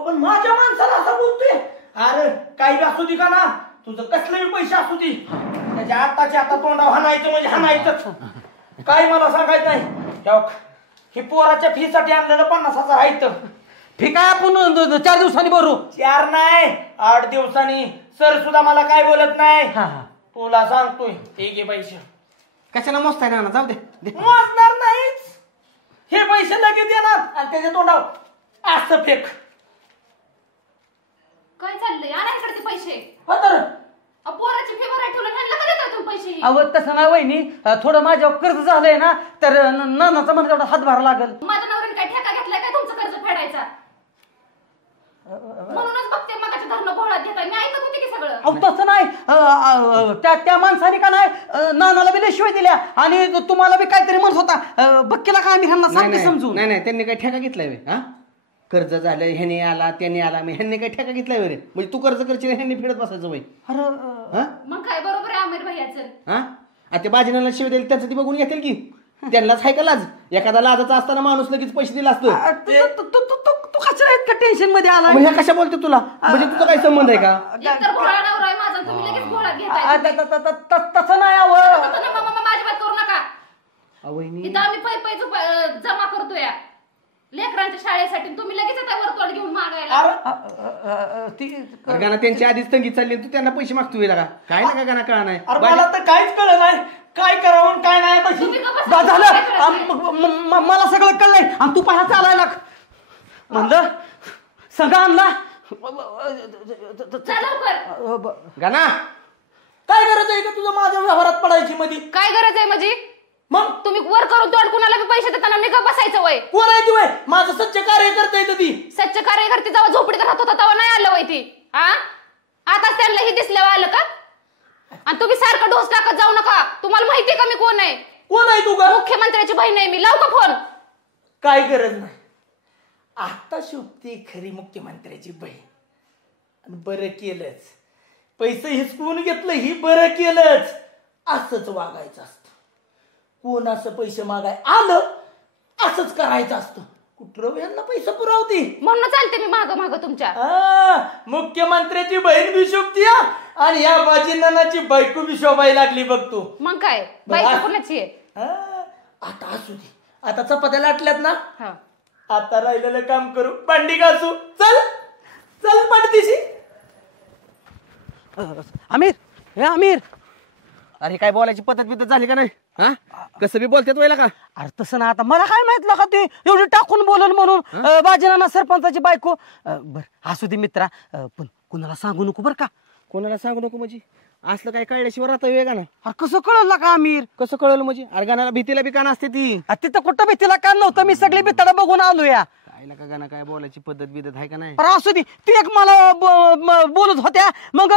पण माझ्या माणसाला असं बोलतोय. अरे काही असू दे का ना तुझं कसले पैसे असू दे त्याच्या आताच्या आता तोंडावर हाणायचं म्हणजे हाणायचंच. काय मला सांगायचं नाही. हे पोराच्या फी साठी आणलेलं 50,000 आहेत. फी काय आपण 4 दिवसांनी भरू. 4 नाही 8 दिवसांनी. सर सुद्धा मला काय बोलत नाही. तुला सांगतोय ठीक आहे पैसे. कशाला मोजताय ना जाऊ दे. मोजणार नाहीच. हे पैसे लगेच देणार आणि त्याच्या तोंडावर असं फेक. काय चाललंय? आणा इकडे ते पैसे. हो तर पोराची फी भरायला ठेवलं, ह्यांना का देताय तुम्ही पैसे? अहो तसं ना वहिनी, थोडं माझ्यावर कर्ज झालंय ना, तर नानाचा मला तेवढा हातभार लागल. माझ्या नवऱ्याने काय ठेका घेतलाय काय तुमचं कर्ज फेडायचा? म्हणूनच बघते मगाच्या धरणं भोळ्यात घेताय. मी ऐकत होते की सगळं. अहो तसं नाही, त्या माणसाने का नाही नानाला बी लय शिवाय दिल्या आणि तुम्हाला बी काहीतरी म्हणत होता. बक्कीला का आम्ही ह्यांना सांगते समजून. नाही नाही, त्यांनी काय ठेका घेतलाय वे? हा, कर्ज झालं, ह्याने आला त्याने आला, मी ह्यांनी काय ठेका घेतलाय वे रे? म्हणजे तू कर्ज करशील ह्यांनी फेडत बसायचं वय? मग काय बरोबर आहे आमिर भैयाचं. हा, ते बाजीनाला शिव दिली त्यांचं ती बघून घेतील की. त्यांनाच हाय का लाज? एखादा लाजाचा असताना माणूस लगेच पैसे दिला असतो. तू कशा इतका टेन्शन मध्ये आला? ह्या कशा बोलते तुला? म्हणजे तुझा काय संबंध आहे का? एकतर भोळा नवरा आहे माझा, तुम्ही लगेच भोळ्यात घेताय. तसं नाही. माझी बात करू नका. वहिनी इथं आम्ही पैसे जमा करतोय लेकरांच्या शाळेसाठी, तुम्ही लगेच आता वरतोड घेऊन मागायला. गाणं त्यांची आधीच तंगी चालली, तू त्यांना पैसे मागतोय का? काय ना का गाणं कळा नाही. अरे मला तर काहीच कळलं नाही काय करावं काय नाही. झालं मला सगळं कळलंय आणि तू पाहा चालायला म्हणलं सगळं आणला. गाणा काय गरज आहे का तुझं माझ्या व्यवहारात पडायची मध्ये? काय गरज आहे म्हणजे? मग तुम्ही वर करून तोड कुणाला बी पैसे देताना मी का बसायचं वय? कोण आहे ती वय? माझं सच्च कार्य करता येतं ती. सच्च कार्यकर्ते जेव्हा झोपडीत राहत होता तेव्हा नाही आलं वय ती. आताच त्यांना हे दिसल्यावर आलं का? आणि तुम्ही सारखं डोस टाकत जाऊ नका. तुम्हाला माहितीये का मी कोण आहे? कोण आहे तू? का मुख्यमंत्र्याची बहीण आहे मी. लावू का फोन? काय गरज नाही. आता शोभती खरी मुख्यमंत्र्याची बहीण. बरं केलंच, पैसे हिसकून घेतलं ही बरं केलंच. असंच वागायचं असतं. कोण असं पैसे मागाय आलं असंच करायचं असतं. कुठं यांना पैसे पुरवते म्हणून चालते मी माग माग तुमच्या. मुख्यमंत्र्याची बहीण बी शोभती आणि या बाजीनानाची बायको बी शोभायला लागली बघ तू. मग काय बायको कोणाची आहे? आता असू दे, आता चपात्या लाटल्यात ना, आता राहिलेलं काम करू, भांडी घासू. चल चल पाठतीशी. आमिर, हे आमिर, अरे काय बोलायची पद्धत बिद्धत झाली का नाही? हा, कसं बी बोलतात व्हायला का? अरे तसं ना, आता मला काय माहित का ते एवढी टाकून बोलल म्हणून. बाजीनाना सरपंचाची बायको. बर असू दे मित्रा, पण कुणाला सांगू नको बर का? कोणाला सांगू नको म्हणजे? असलं काय कळल्याशिवाय राहता वेळ का ना? अरे कसं कळलं का आमिर? कसं कळलं म्हणजे? अरे गाण्याला भीतीला बी कान असते ती. तिथं कुठं भीतीला का नव्हतं, मी सगळी भीतडा बघून आलो या. काय नका गाणं, काय बोलायची पद्धत बिद्धत आहे का नाही? अरे असू दे, ती एक मला बोलत होत्या, मग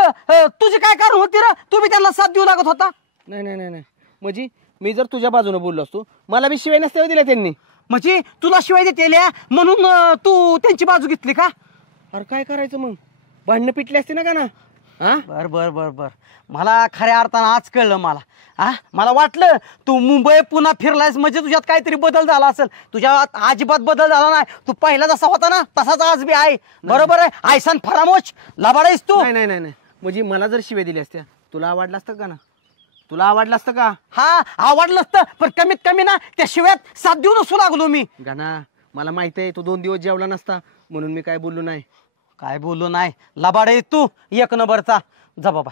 तुझी काय कारण होती रे? तू बी त्यांना साथ देऊ लागत होता. नाही नाही नाही नाही, म्हणजे मी जर तुझ्या बाजूने बोललो असतो, मला बी शिवाय नसते दिल्या त्यांनी. म्हणजे तुला शिवाय देतेल्या म्हणून तू त्यांची बाजू घेतली का? अरे काय करायचं मग? भांडणं पिटली असते ना का ना? बर बर बर बर, मला खऱ्या अर्थानं आज कळलं. मला वाटलं तू मुंबई पुन्हा फिरलायस म्हणजे तुझ्यात काहीतरी बदल झाला असेल. तुझ्यात अजिबात बदल झाला नाही. तू पहिला जसा होता ना तसाच आज बी आहे. बरोबर आहे, आयसान फरामोश लाबाडायस तू. नाही नाही नाही, म्हणजे मला जर शिवाय दिली असत्या तुला आवडलं असतं का ना? तुला आवडलं असतं का? हा आवडलं असतं, पण कमीत कमी ना त्या शिव्यात साथ देऊन असू लागलो मी. गाना मला माहित आहे तू 2 दिवस जेवला नसता, म्हणून मी काय बोललो नाही. काय बोललो नाही, लबाडे तू एक नंबरचा. जा बाबा,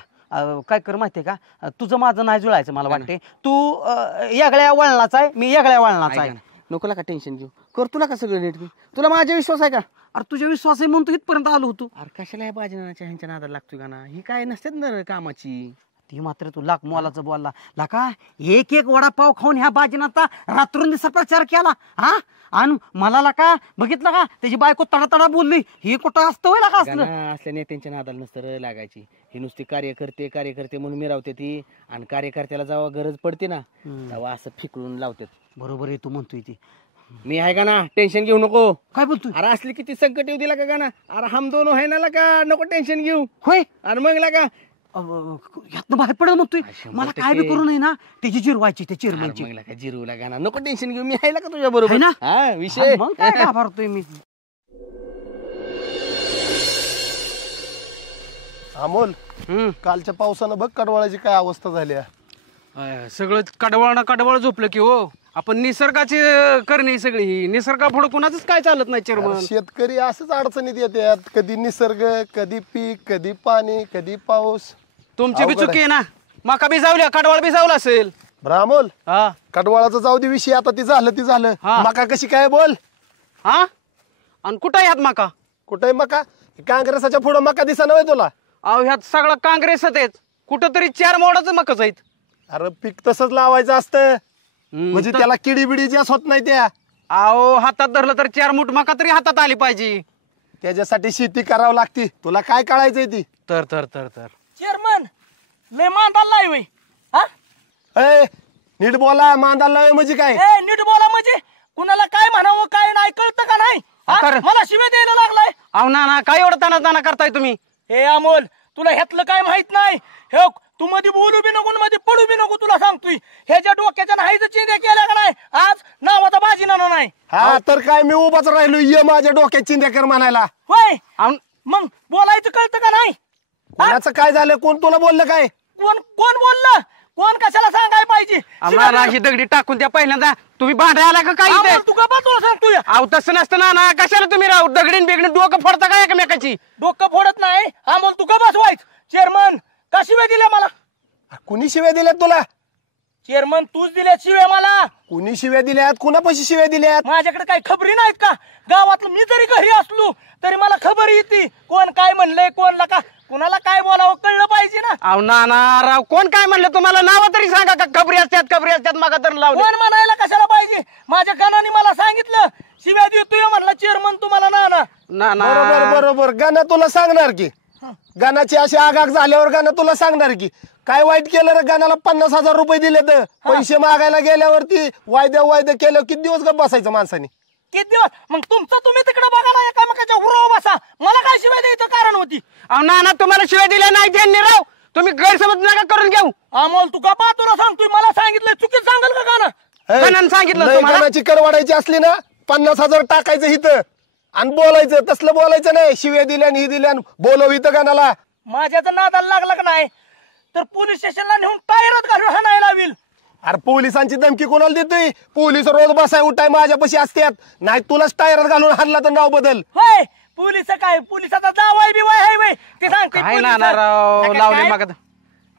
काय कर माहितीये का, तुझं माझं नाही जुळायचं मला वाटते. तू वेगळ्या वळणाचा आहे, मी वेगळ्या वळणाचा आहे. नको का टेन्शन घेऊ, कर तुला का सगळं नीट. तुला माझा विश्वास आहे का? अरे तुझ्या विश्वास आहे म्हणून तू इथपर्यंत आलो होतो. अरे कशाला या बाजीनानाच्या ह्यांच्या नादाला लागतोय गाना? ही काय नसतात ना कामाची. ती मात्र तू लाख मोलाचं बोलला. लाका एक वडापाव खाऊन ह्या बाजीनाचा रात्रोंदिवसा प्रचार केला. आणि मला लाका बघितलं का त्याची बायको तडा बोलली. हे कुठं असतं व्हायला का? असल्या नेत्यांच्या नादाला नसतं लागायची. ही नुसती कार्यकर्ते म्हणून मिरावते ती, आणि कार्यकर्त्याला जेव्हा गरज पडते ना तेव्हा असं फिकळून लावतात. बरोबर आहे तू म्हणतोय ती. मी आहे का ना, टेन्शन घेऊ नको. काय बोलतोय? अरे असली किती संकट येऊ दिला का गाना? अरे हम दोन आहे ना का, नको टेन्शन घेऊ. होय, अरे मग लागा यातनं बाहेर पडत म्हणतोय. मला काय बी करू नये ना त्याची जिरवायची, त्या चेअरमनची. मग लागा जिरवला गाना, नको टेन्शन घेऊ. मी आहे का तुझ्या बरोबर ना? हा विषय मग काय घाबरतोय मी. अमोल, कालच्या पावसानं बघ कडवाळाची काय अवस्था झाली आहे. सगळं कडवळ झोपलं की हो. आपण निसर्गाची करणे सगळी ही. निसर्गा पुढे कुणाच काय चालत नाही चेअरमन. शेतकरी असंच अडचणीत येतात, कधी निसर्ग, कधी पीक, कधी पाणी, कधी पाऊस. तुमची बी चुकी आहे ना. मका बी जावल्या, कडवाळ बी जावला असेल. अमोल, कडवाळाचं जाऊ दे विषय, आता ती झालं. मका कशी काय बोल. आणि कुठं यात मका? कुठे मका? काँग्रेसाच्या पुढं मका दिसा नव्हे तुला? अहो ह्यात सगळं काँग्रेसच आहेत, कुठंतरी 4 मोडाचं मकच आहेत. अरे पीक तसंच लावायचं असतं, म्हणजे त्याला किडी बिडी जास्त होत नाही त्या. अहो हातात धरलं तर 4 मूठ मका तरी हातात आली पाहिजे. त्याच्यासाठी शेती करावं लागती. तुला काय कळायचंय ती? तर तर तर तर चेअरमन लय मांदाला नाही वय हा ए, नीट बोला. मांदाला म्हणजे काय? ए नीट बोला म्हणजे कुणाला काय म्हणावं काय नाही कळतं का नाही हा? खरं. मला शिव्या द्यायला लागलाय. अहो ना काय एवढं ताना करताय तुम्ही? हे अमोल तुला ह्यातलं काय माहित नाही. हे तू मध्ये बोलू बी नको मध्ये पडू बी नको. तुला सांगतोय ह्याच्या डोक्याच्या नाहीच चिंध्या केल्या का नाही आज नावाचा बाजी ना नाही. हा तर काय मी उभाच राहिलो ये माझ्या डोक्यात चिंध्याकर म्हणायला. होय अहो, मग बोलायचं कळतं का नाही? कोणाचं काय झालं? कोण तुला बोललं काय? कोण कोण बोललं? कोण कशाला सांगाय पाहिजे? आम्हाला ही दगडी टाकून त्या पहिल्यांदा तुम्ही भांडे आला का काय इथे? अमोल, तू का तुला सांगतोय अहो तसं नसतं ना कशाला तुम्ही राहू दगडीन बिगडीन डोकं फोडता काय एकमेकाची? डोकं फोडत नाही. अमोल तू का बसवायच? चेअरमन का शिव्या दिल्या मला? कुणी शिव्या दिल्यात तुला? चेअरमन तूच दिल्या शिव्या मला. कुणी शिव्या दिल्यात? कुणापाशी शिव्या दिल्यात? माझ्याकडे काही खबरी नाहीत का? गावातलं मी जरी घरी असलो तरी मला खबर येते कोण काय म्हणलंय कोणला का कुणाला काय बोलावं कळलं पाहिजे ना. अहो ना राव कोण काय म्हणलं तुम्हाला? नाव तरी सांगा का? खबरी असतात मग तर लावले. कोण म्हणायला कशाला पाहिजे? माझ्या कानाने मला सांगितलं शिव्या देतोय म्हणला चेअरमन तुम्हाला ना बरोबर बरोबर. गाणं तुला सांगणार की गाण्याची अशी आगाग झाल्यावर गाणं तुला सांगणार की काय वाईट केलं रे? गाण्याला 50,000 रुपये दिले तर पैसे मागायला गेल्यावरती वायदे केलं. किती दिवस गप बसायचं माणसाने? किती दिवस? मग तुमचं तुम्ही तिकडे बघा ना एकामेकाच्या उरावर बसा. मला काय शिवाय द्यायचं कारण होती? अहो ना तुम्हाला शिवाय दिल्या नाही त्यांनी राव. तुम्ही गैरसमज नका करून घेऊ. अमोल तू का तुला सांगतोय मला सांगितलंय चुकीच सांगाल का गाणं? गाण्यानं सांगितलं लय तुम्हाला? गाण्याची कर वाढायची असली ना 50,000 टाकायचं इथं आणि बोलायचं. तसलं बोलायचं नाही. शिव्या दिल्या ही दिल्या बोलव इथं गाण्याला. माझ्या जर नादाला लागला का नाही तर पोलीस स्टेशनला नेऊन टायरच घालून हाणायला लावील. अरे पोलिसांची धमकी कोणाला देतोय? पोलीस रोज बसाय उठाय माझ्यापाशी असतात. नाही तुलाच टायर घालून हाणला तर नाव बदल. होय पोलिस काय पोलिसाचा जावाय बिवाय आहे वय ते सांगते काय पोलिस. ना राव नका लावले काय? मग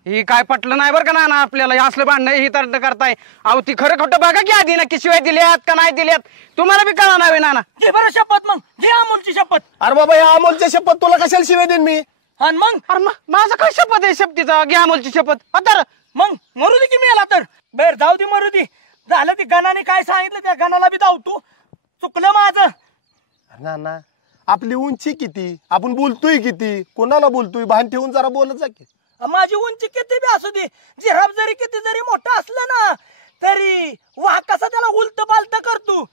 ही काय पटलं नाही बरं का ना आपल्याला हे असलं भांडण ही तर करताय. अहो ती खरं खोटं बघा की आधी नक्की शिवाय दिल्यात का नाही दिल्यात तुम्हाला बी कळा नाही नाना. घे बरं शपथ मग घे अमोलची शपथ. अरे बाबा या अमोलच्या शपथ तुला कशाला शिव्या देईन मी? आणि मग अरे माझं काय शपथ आहे शपथीचा? घ्या अमोलची शपथ आता. मग मरू दे की मी आला तर बर जाऊ दे मरू दे. झालं ते गणाने काय सांगितलं त्या गणाला बी जाऊ तू चुकलं माझं. ना ना आपली उंची किती? आपण बोलतोय किती? कोणाला बोलतोय? भान ठेवून जरा बोलत जा की. माझी उंची किती बी असू दे जिराब जरी किती जरी मोठा असलं ना तरी वाह कसा त्याला उलट पालट करतो.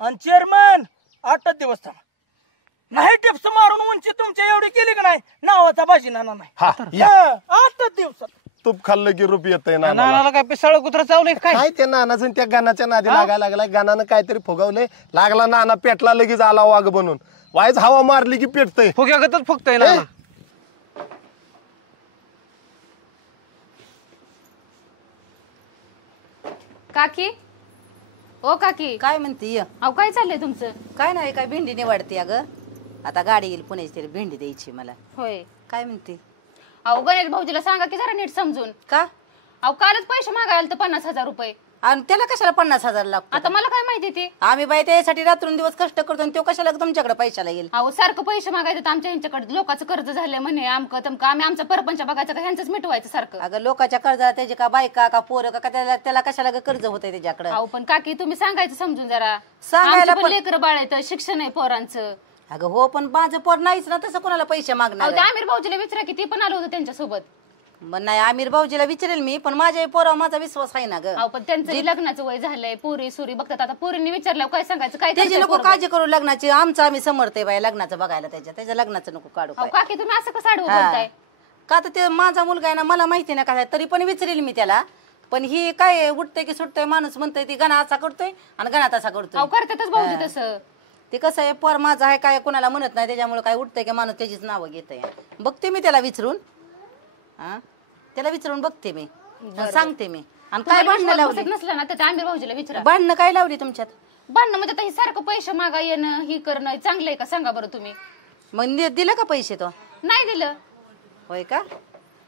आणि चेअरमन 8 दिवस थांबा. नाही टिप्स मारून उंची तुमच्या एवढी केली का नाही नावाचा बाजीना नाही. हा या 8 दिवसात तूप खाल्लं की रूप येतंय ना. नानाला काय पिसाळ कुत्र चावलंय काय? काय त्या नानाचं त्या गाण्याच्या नादी लागायला लागलाय. गाण्यानं काहीतरी फुगवलंय. लागला नाना पेटला लगेच आला वाघ बनून. वायच हवा मारली की पेटतय. फुग्यागतच फुगतय ना. काकी ओ काकी काय म्हणते य? अहो काय चाललंय तुमचं? काय नाही काय भेंडी निवडते अगं. आता गाडी येईल पुण्याची तरी भेंडी द्यायची मला. होय काय म्हणते? अहो गणेश भाऊजीला सांगा की जरा नीट समजून. का? अहो कालच पैसे मागायला तर 50,000 रुपये. आणि त्याला कशाला 50,000 लागतो? आता मला काय माहिती ते? आम्ही बाई त्यासाठी रात्रून दिवस कष्ट करतो आणि तो कशाला तुमच्याकडे पैशाला येईल? अहो सारखं पैसे मागायचं तर आमच्या ह्यांच्याकडे लोकांचं कर्ज झालंय म्हणे आमकं तमकं आम्ही आमचा परपंच बघायचं का ह्यांचंच मिटवायचं सारखं. अगं लोकांच्या कर्जाला त्याचे का बायका का पोरं का त्याला कशाला कर्ज होतंय त्याच्याकडे? अहो पण काकी तुम्ही सांगायचं समजून जरा. सांगायला पण लेकरं बाळ येतं शिक्षण आहे पोरांचं. अगं हो पण माझं पोर नाहीच ना तसं कोणाला पैसे मागणार. अहो ते आमिर भाऊजीला विचारा की ते पण आलं होतं त्यांच्यासोबत. मग नाही आमिर भाऊजीला विचारेल मी पण माझ्या पोरावर माझा विश्वास आहे ना ग. अहो पण त्यांचं लग्नाचं वय झालंय पुरी सुरी बघतात आता पुरींनी विचारलं काय सांगायचं काय त्याची करतंय नको पोरगं? काळजी करू लग्नाची आमचं आम्ही समर्थय बाई लग्नाचं बघायला त्याच्या लग्नाचं नको काढू अहो काय. काकी तुम्ही असं कसं आडवं हा. बोलताय? का तर ते माझा मुलगा आहे ना मला माहिती नाही काय तरी पण विचारेल मी त्याला. पण ही काय उठतंय की सुटतंय माणूस म्हणतोय ती गणा असा करतोय आणि गणा तसा करतोय. अहो करतातच भाऊजी तसं. ते कसं आहे पोर माझा आहे काय कोणाला म्हणत नाही त्याच्यामुळे काय उठतंय की माणूस त्याचीच नावं घेतय. बघते मी त्याला विचारून. हा त्याला विचारून बघते मी सांगते मी. आणि काय भांडणं लावली नसलं ना तर आमिर भाऊजीला विचारा. भांडणं काय लावली तुमच्यात? भांडणं म्हणजे आता हे सारखं पैसे मागा येणं ही करणं चांगलं आहे का सांगा बरं तुम्ही? मग दिलं का पैसे तो? नाही दिलं. होय का?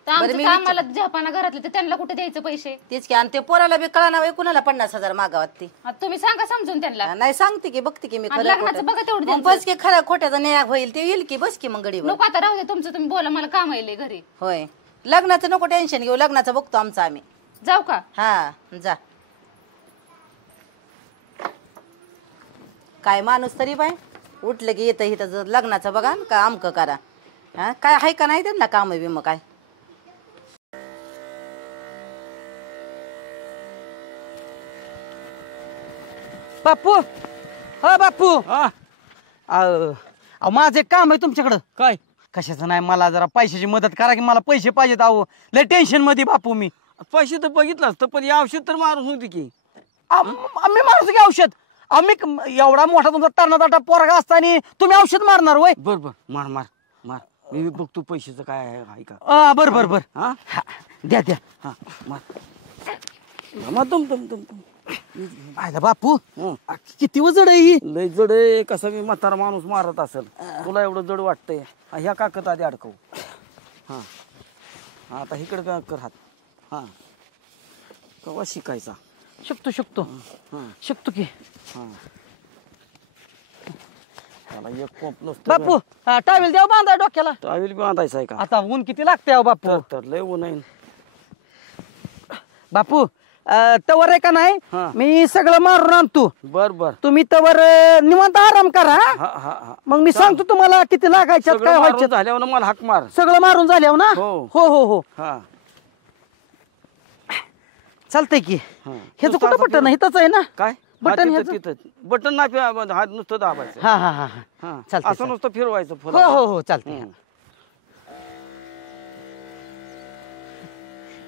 तर आमचं आम्हाला झपाना घरातले तर त्यांना कुठे द्यायचं पैसे? तेच की, आणि ते पोराला बी कळाना बाई कुणाला 50,000 मागावात ती. आता तुम्ही सांगा समजून त्यांना. नाही सांगते की, बघते की मी आणि लग्नाचं बघा तेवढं मग त्यांचं. बस की खरं खोट्याचा न्याय होईल ते येईल की, बस की मग गडीवर. नको आता राहू दे तुमचं, तुम्ही बोला, मला काम आहे घरी. होय, लग्नाचं नको टेन्शन घेऊ, लग्नाचं बघतो आमचं आम्ही. जाऊ का? हा जा. काय माणूस तरी बाय, उठलं की येतं इथं लग्नाचं बघा का अमकं करा. हा काय आहे का नाही त्यांना काम बिम काय? बापू, हा बापू, माझं एक काम आहे तुमच्याकडं. काय कशाचं नाही, मला जरा पैशाची मदत करा की, मला पैसे पाहिजेत. अहो लय टेन्शन मध्ये बापू मी. पैसे तर बघितलं असतं, पण या औषध तर मारून होती की. मी मारतो की औषध? आम्ही एवढा मोठा तुमचा तरणाटा पोरगा असताना तुम्ही औषध मारणार वय? बर बर, मार मार मार, मी बघतो पैशाचं काय आहे का. बर बर बर, हा द्या द्या. हा मार तुम तुम तुम तुम. आयला बापू, किती जड आहे ही? लय जड आहे. कसं मी म्हातारा माणूस मारत असेल, तुला एवढं जड वाटतंय? ह्या काकत आधी अडकव. हा आता इकडे काय कर हात. हा कवा शिकायचा? शकतो शकतो शकतो की. हा त्याला एक पंप नसतो बापू, टावेल द्या बांधा डोक्याला. टावेल बांधायचा आहे का? आता ऊन किती लागते अहो बापू. तर लय ऊन आहे. बापू तवर आहे का नाही, हा. मी सगळं मारून आणतो. बर बर. तुम्ही तवर निवांत आराम करा. हा हा हा. मग मी सांगतो तुम्हाला किती लागायच्यात काय सगळं मारून व्हायच्यात. झाल्यावर मला हाक मार. सगळं मारून झाल्यावर ना? हो. हो हो हो हा चालतंय की. हा. ह्याचं नुसतं कुठं असं बटन फिरव. इथंच आहे ना? काय बटन हा, ह्याचं? तिथं बटन नाही हात नुसतं दाबायचं. हा हा हा हा. हा चालतंय, असं नुसतं फिरवायचं हो फुलं. हो हो चालतंय.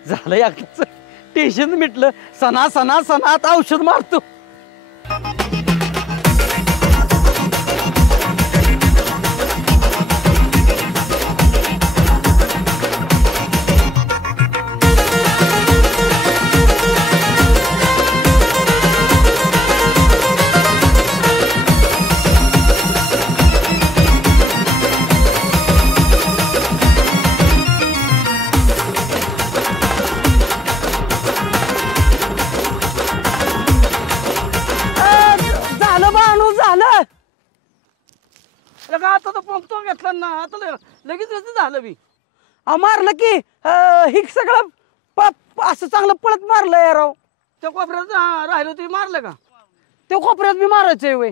झालं एकदाच टेन्शन मिटलं. सणा सणा सणात औषध मारतो. झालं बाणू झालं. लगा आता तर पंप तो घेतला ना, आता लगेच कसं झालं बी. मारलं की हे सगळं असं चांगलं पळत मारलं यार राव. त्या कोपऱ्यात राहिलं तुम्ही मारलं का? ते कोपऱ्यात बी मारायचंय वय.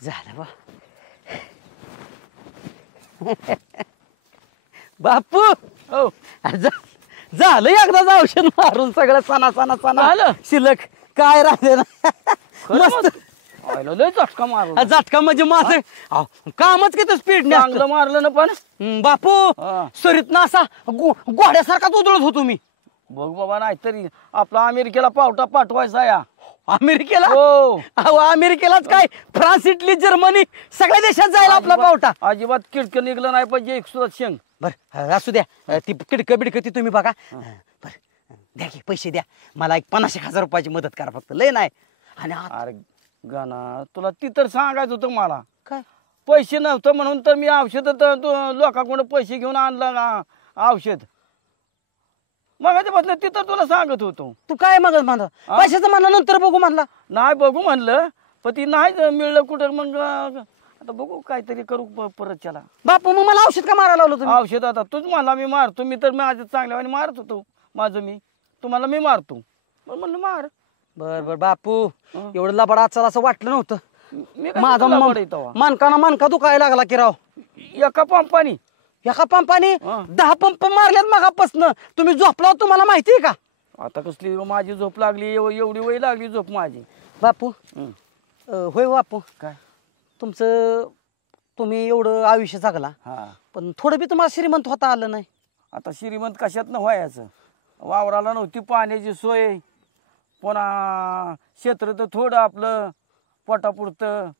झालं बा बापू. हो झालं एकदाच औषध मारून सगळं सणा सणा सणा झालं? शिल्लक काय राहिले ना. मस्त लय झटका मारला. झटका म्हणजे माझं कामच किती स्पीड चांगलं मारलं ना पण. बापू हा. सरीत ना असा घोड्यासारखाच उधळत होतो मी. बघ बाबा, नाहीतरी आपला अमेरिकेला पावटा पाठवायचा या. अमेरिकेला? हो. अहो अमेरिकेलाच काय, फ्रान्स, इटली, जर्मनी सगळ्या देशात जायला आपला पावटा. अजिबात किडकं निघलं नाही पाहिजे एक सुद्धा शेंग. बर असू द्या, ती किडकं बिडकं ती तुम्ही बघा. बर द्या की पैसे द्या, मला एक 50,000 रुपयाची मदत करा फक्त, लय नाही. आणि अरे गाना, तुला ती तर सांगायचं होतं मला. काय पैसे नव्हतं म्हणून तर मी औषध लोकांकडून पैसे घेऊन आणलं ना औषध. मग बसलं ती तर तुला सांगत होतो. तू काय मग म्हणला पैशाचं म्हणलं, नंतर बघू म्हणला. नाही बघू म्हणलं, पण ती नाही मिळलं कुठं. मग आता बघू काहीतरी करू परत त्याला. बापू मग मला औषध का मारायला लावलं तुम्ही? औषध आता तूच मला मी मारतो. मी तर माझ्या चांगल्यावानी मारत होतो माझं मी. तुम्हाला मी मारतो म्हणलं मार. बर बर बापू, एवढं लबाड आचार असं वाटलं नव्हतं. मी माझा मानकाना मानका दुखायला लागला की राव. एका पंपानी एका पंपाने 10 पंप मारल्यात मगापासनं. तुम्ही झोपला तुम्हाला माहितीये का? आता कसली माझी झोप लागली, एवढी वय लागली झोप माझी. बापू होय बापू, काय तुमचं तुम्ही एवढं आयुष्य जगला, हा, पण थोडं बी तुम्हाला श्रीमंत होता आलं नाही. आता श्रीमंत कशात न व्हायचं? वावराला नव्हती पाण्याची सोय, पुन्हा क्षेत्र तर थोडं आपलं पोटापुरतं.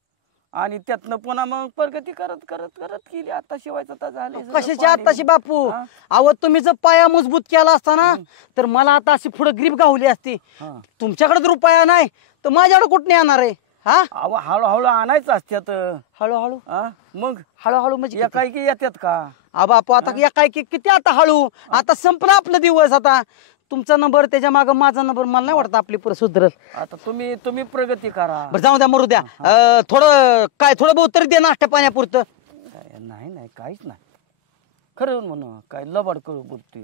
आणि त्यातनं पुन्हा मग प्रगती करत करत करत गेली. आता शिवायचं तर झालं कशाची आताशी बापू? अहो तुम्ही जर पाया मजबूत केला असता ना तर मला आता अशी पुढे ग्रीप गावली असती. तुमच्याकडे जर रुपया नाही तर माझ्याकडे कुठे येणार आहे? हा अहो हळूहळू आणायचं असत्यात. हळूहळू मग हळूहळू म्हणजे एकाएकी येतात का? बापू आता काय किती आता हळू, आता संपला आपला दिवस. आता तुमचा नंबर त्याच्या मागे माझा नंबर, मला नाही वाटत आपली पुढे सुधरल. आता तुम्ही प्रगती करा. बरं जाऊ द्या, मरू द्या. थोडं बहुत तरी दे नाश्ता पाण्यापुरतं. नाही काहीच नाही. खरं म्हणून काय लबाड करू बोलतोय.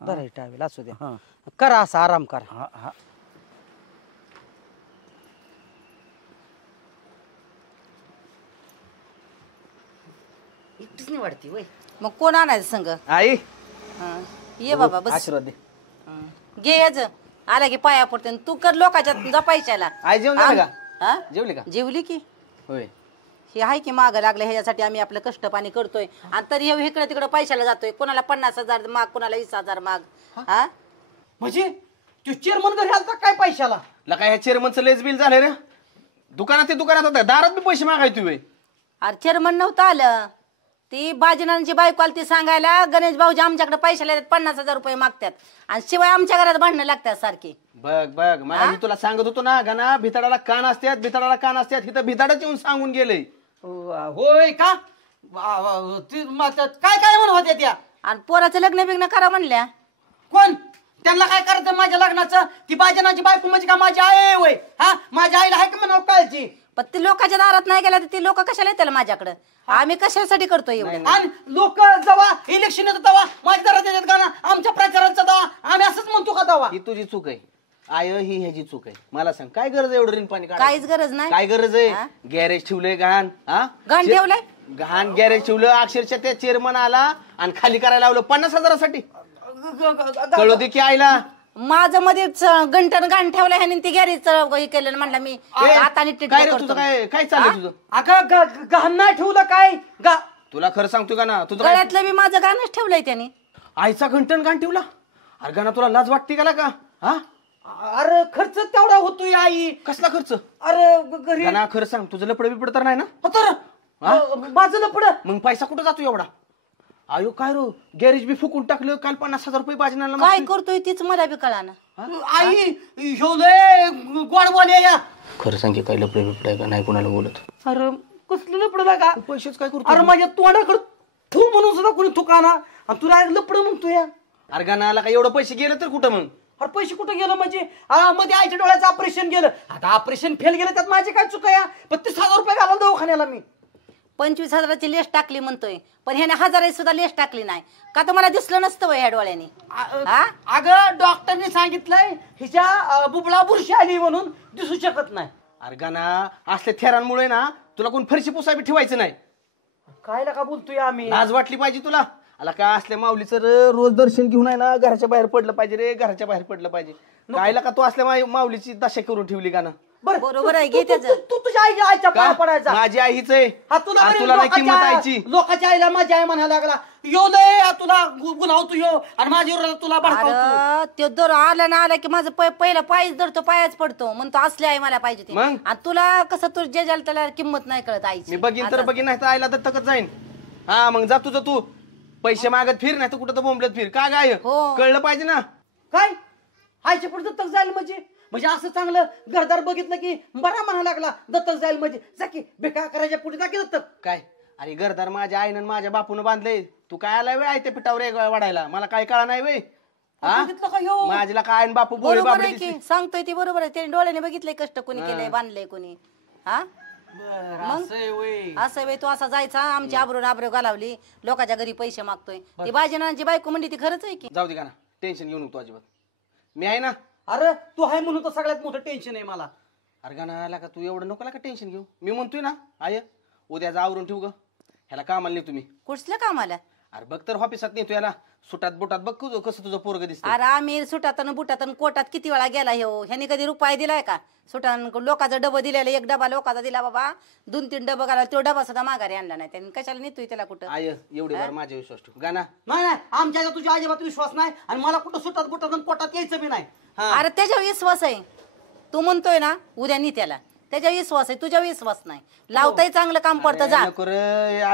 बरं टावेल असू द्या, करा असा आराम करा. हा एकटीच नाही वाटती वय. मग कोण आणायचं संग? आई ये बाबा बस. आशीर्वाद दे. घे याच आला की पाया पडते. तू कर लोकांच्या जपायच्याला. आई जेवण झालं का? हा जेवली का? जेवली की. होय. हे आहे की मागं लागलं, ह्याच्यासाठी आम्ही आपलं कष्ट पाणी करतोय आणि तरी हे इकडे तिकडे पैशाला जातोय. कोणाला 50,000 माग, कोणाला 20,000 माग. हा म्हणजे तू चेअरमन घरी आलता काय पैशाला? लका ह्या चेअरमनचं लेस बिल झालं रे. दुकानात होता, दारात बी पैसे मागाय तुम्ही. अरे चेअरमन नव्हतं आलं. ती बाजीनांची बायको आली ती सांगायला गणेश भाऊजी आमच्याकडे पैशाला 50,000 रुपये मागतात आणि शिवाय आमच्या घरात भांडणं लागतात सारखी. बघ मला मी तुला सांगत होतो ना गाना, भिताडाला कान असतात, इथं भिताडाच येऊन सांगून गेले. होय का? काय म्हणत होत्या त्या? आणि पोराचं लग्न बिग्न करा म्हणल्या. कोण? त्यांना काय करायचं माझ्या लग्नाचं? ती बाजनाची बायको म्हणजे का माझी आई होय? हा माझ्या आईला आहे का म्हणा काळजी? पण ती लोकांच्या दारात नाही गेला तर ती लोक कशाला येतात माझ्याकडे? आम्ही कशासाठी करतोय एवढं? आणि लोक जेव्हा इलेक्शन येतं तेव्हा माझ्या दारात येतात का ना? आमच्या प्रचारांचा दावा आम्ही असंच म्हणतो का दावा? ही तुझी चूक आहे आय, ही ह्याची चूक आहे. मला सांग काय गरज आहे एवढं ऋण पाणी काढायची? काहीच गरज नाही. काय गरज आहे? गॅरेज ठेवलंय घाण. घाण ठेवलंय? घाण गॅरेज ठेवलं. अक्षरशः त्या चेअरमन आला आणि खाली करायला लावलं 50,000साठी. कळू दे की आईला. माझं मध्ये गंटन घाण ठेवलं ह्याने ती गॅरेज हे केलं म्हणलं मी आता तुझं काय चाललंय तुझं? अगं घाण नाही ठेवलं काय? तुला खरं सांगतो का ना, तुझं गळ्यातलं बी माझं गाणंच ठेवलंय त्याने. आईचा घंटन घाण ठेवला? अरे गाना तुला लाज वाटते का का? अरे खर्च तेवढा होतोय आई. कसला खर्च? अरे घरी गाना खरं सांग, तुझं लपड बिपड तर नाही ना? माझं लपड. मग पैसा कुठं जातो एवढा? आयो काय रो, गॅरेज बी फुकून टाकलं. काल 50,000 रुपये बाजनाला काय करतोय तीच मला बी कळाना. आई लय गोड बोले या. खरं सांग, काय लपड बिपड आहे का नाही कोणाला बोलत? अरे कसलं लपड का? पैसेच काय करतो? अरे माझ्या तोंडाकडे तू म्हणून सुद्धा कोणी थुकाना आणि तुला लपड म्हणतो या. अरे गानाला काय एवढं पैसे गेलं तर कुठं मग? अरे पैसे कुठं गेलं म्हणजे? मध्ये आईच्या डोळ्याचं ऑपरेशन गेलं. आता ऑपरेशन फेल गेलं त्यात माझे काय चुका या? 35,000 रुपये घालून दवाखान्याला मी. 25,000ची लेस टाकली म्हणतोय, पण ह्याने 1,000 सुद्धा लेस टाकली नाही का? तर मला दिसलं नसतं ह्या डोळ्याने. अगं डॉक्टरने सांगितलंय हिच्या बुबळा बुरशी आली म्हणून दिसू शकत नाही. अरे गाना असल्या थेरांमुळे ना तुला कोण फरशी पुसाबी ठेवायचं नाही. काय का बोलतोय आम्ही? लाज वाटली पाहिजे तुला. आला का असल्या माऊलीचं रोज दर्शन घेऊन आहे ना घराच्या बाहेर पडलं पाहिजे रे, घराच्या बाहेर पडलं पाहिजे. कायला का तू असल्या माऊलीची दशा करून ठेवली गाना? बरोबर आहे, घे त्याचं. तू तुझ्या आईच्या पाया पडायचा. माझी आई हीच आहे. तुला नाही किंमत आईची. लोकांच्या आईला माझी आई म्हणायला लागला यो दे तुला गुन्हावतो यो आणि माझ्या तुला भडकावतो. ते दर आला ना आला की माझं पहिला पायच धरतो, पायाच पडतो म्हणतो असले आई मला पाहिजे ते. आणि तुला कसं तू जे ज्याला त्याला किंमत नाही कळत आईची. मी बघीन तर बघीन, नाही तर आईला तर तकत जाईन. हा मग जा तुझं तू पैसे मागत फिर, नाही तर कुठं तर बोंबलत फिर. का गाय कळलं पाहिजे ना? काय आईच्या पुढे दत्तक जाईल म्हणजे असं चांगलं घरदार बघितलं की बरा म्हणा लागला दत्तक जाईल म्हणजे जाकी बेकार करायच्या पुढे जाकी दत्तक. काय अरे घरदार माझ्या आईनं माझ्या बापून बांधले. तू काय आलाय वे आयत्या पिठावर वाढायला? मला काय कळा नाही वे. माझ्याला काय बापू बोल बरोबर आहे की सांगतोय ती बरोबर आहे. त्याने डोळ्याने बघितलंय कष्ट कोणी केलंय, बांधलंय कोणी. असं वे तू असा जायचा आमची आबरू घालावली, लोकांच्या घरी पैसे मागतोय. ती बाजीनाची बायको म्हणली ती खरंच आहे की. जाऊ दे का ना, टेन्शन घेऊ नको अजिबात, मी आहे ना. अरे तू आहे म्हणून तर सगळ्यात मोठं टेन्शन आहे मला. अरे गाणं आला का तू एवढं नको का टेन्शन घेऊ? मी म्हणतोय ना आय उद्या जा आवरून ठेवू ग. ह्याला कामाला नाही तुम्ही? कुठल्या कामाला? अरे बघ तर ऑफिसात नेतो याला, सुटात बोटात बघ कसं तुझं पोरग दिसतं. अरे आम्ही सुटात बुटात कोटात किती वेळा गेला हो. ह्याने कधी रुपये दिलाय का? सुटान लोकांचा डबं दिलेला, एक डबा लोकांचा दिला बाबा, 2-3 डबं घाला, तो डबा सुद्धा माघारी आणला नाही. त्यांनी कशाला नेतोय त्याला कुठं? आय एवढी बार माझ्या विश्वास ठेव गाना. नाही आमच्या तुझ्या अजिबात विश्वास नाही आणि मला कुठं सुटात बुटात कोटात यायचं बी नाही. अरे त्याच्यावर विश्वास आहे. तू म्हणतोय ना उद्या नी त्याला, त्याच्या विश्वास आहे, तुझ्या विश्वास नाही. लावताही चांगलं काम पडतं. जा नको रे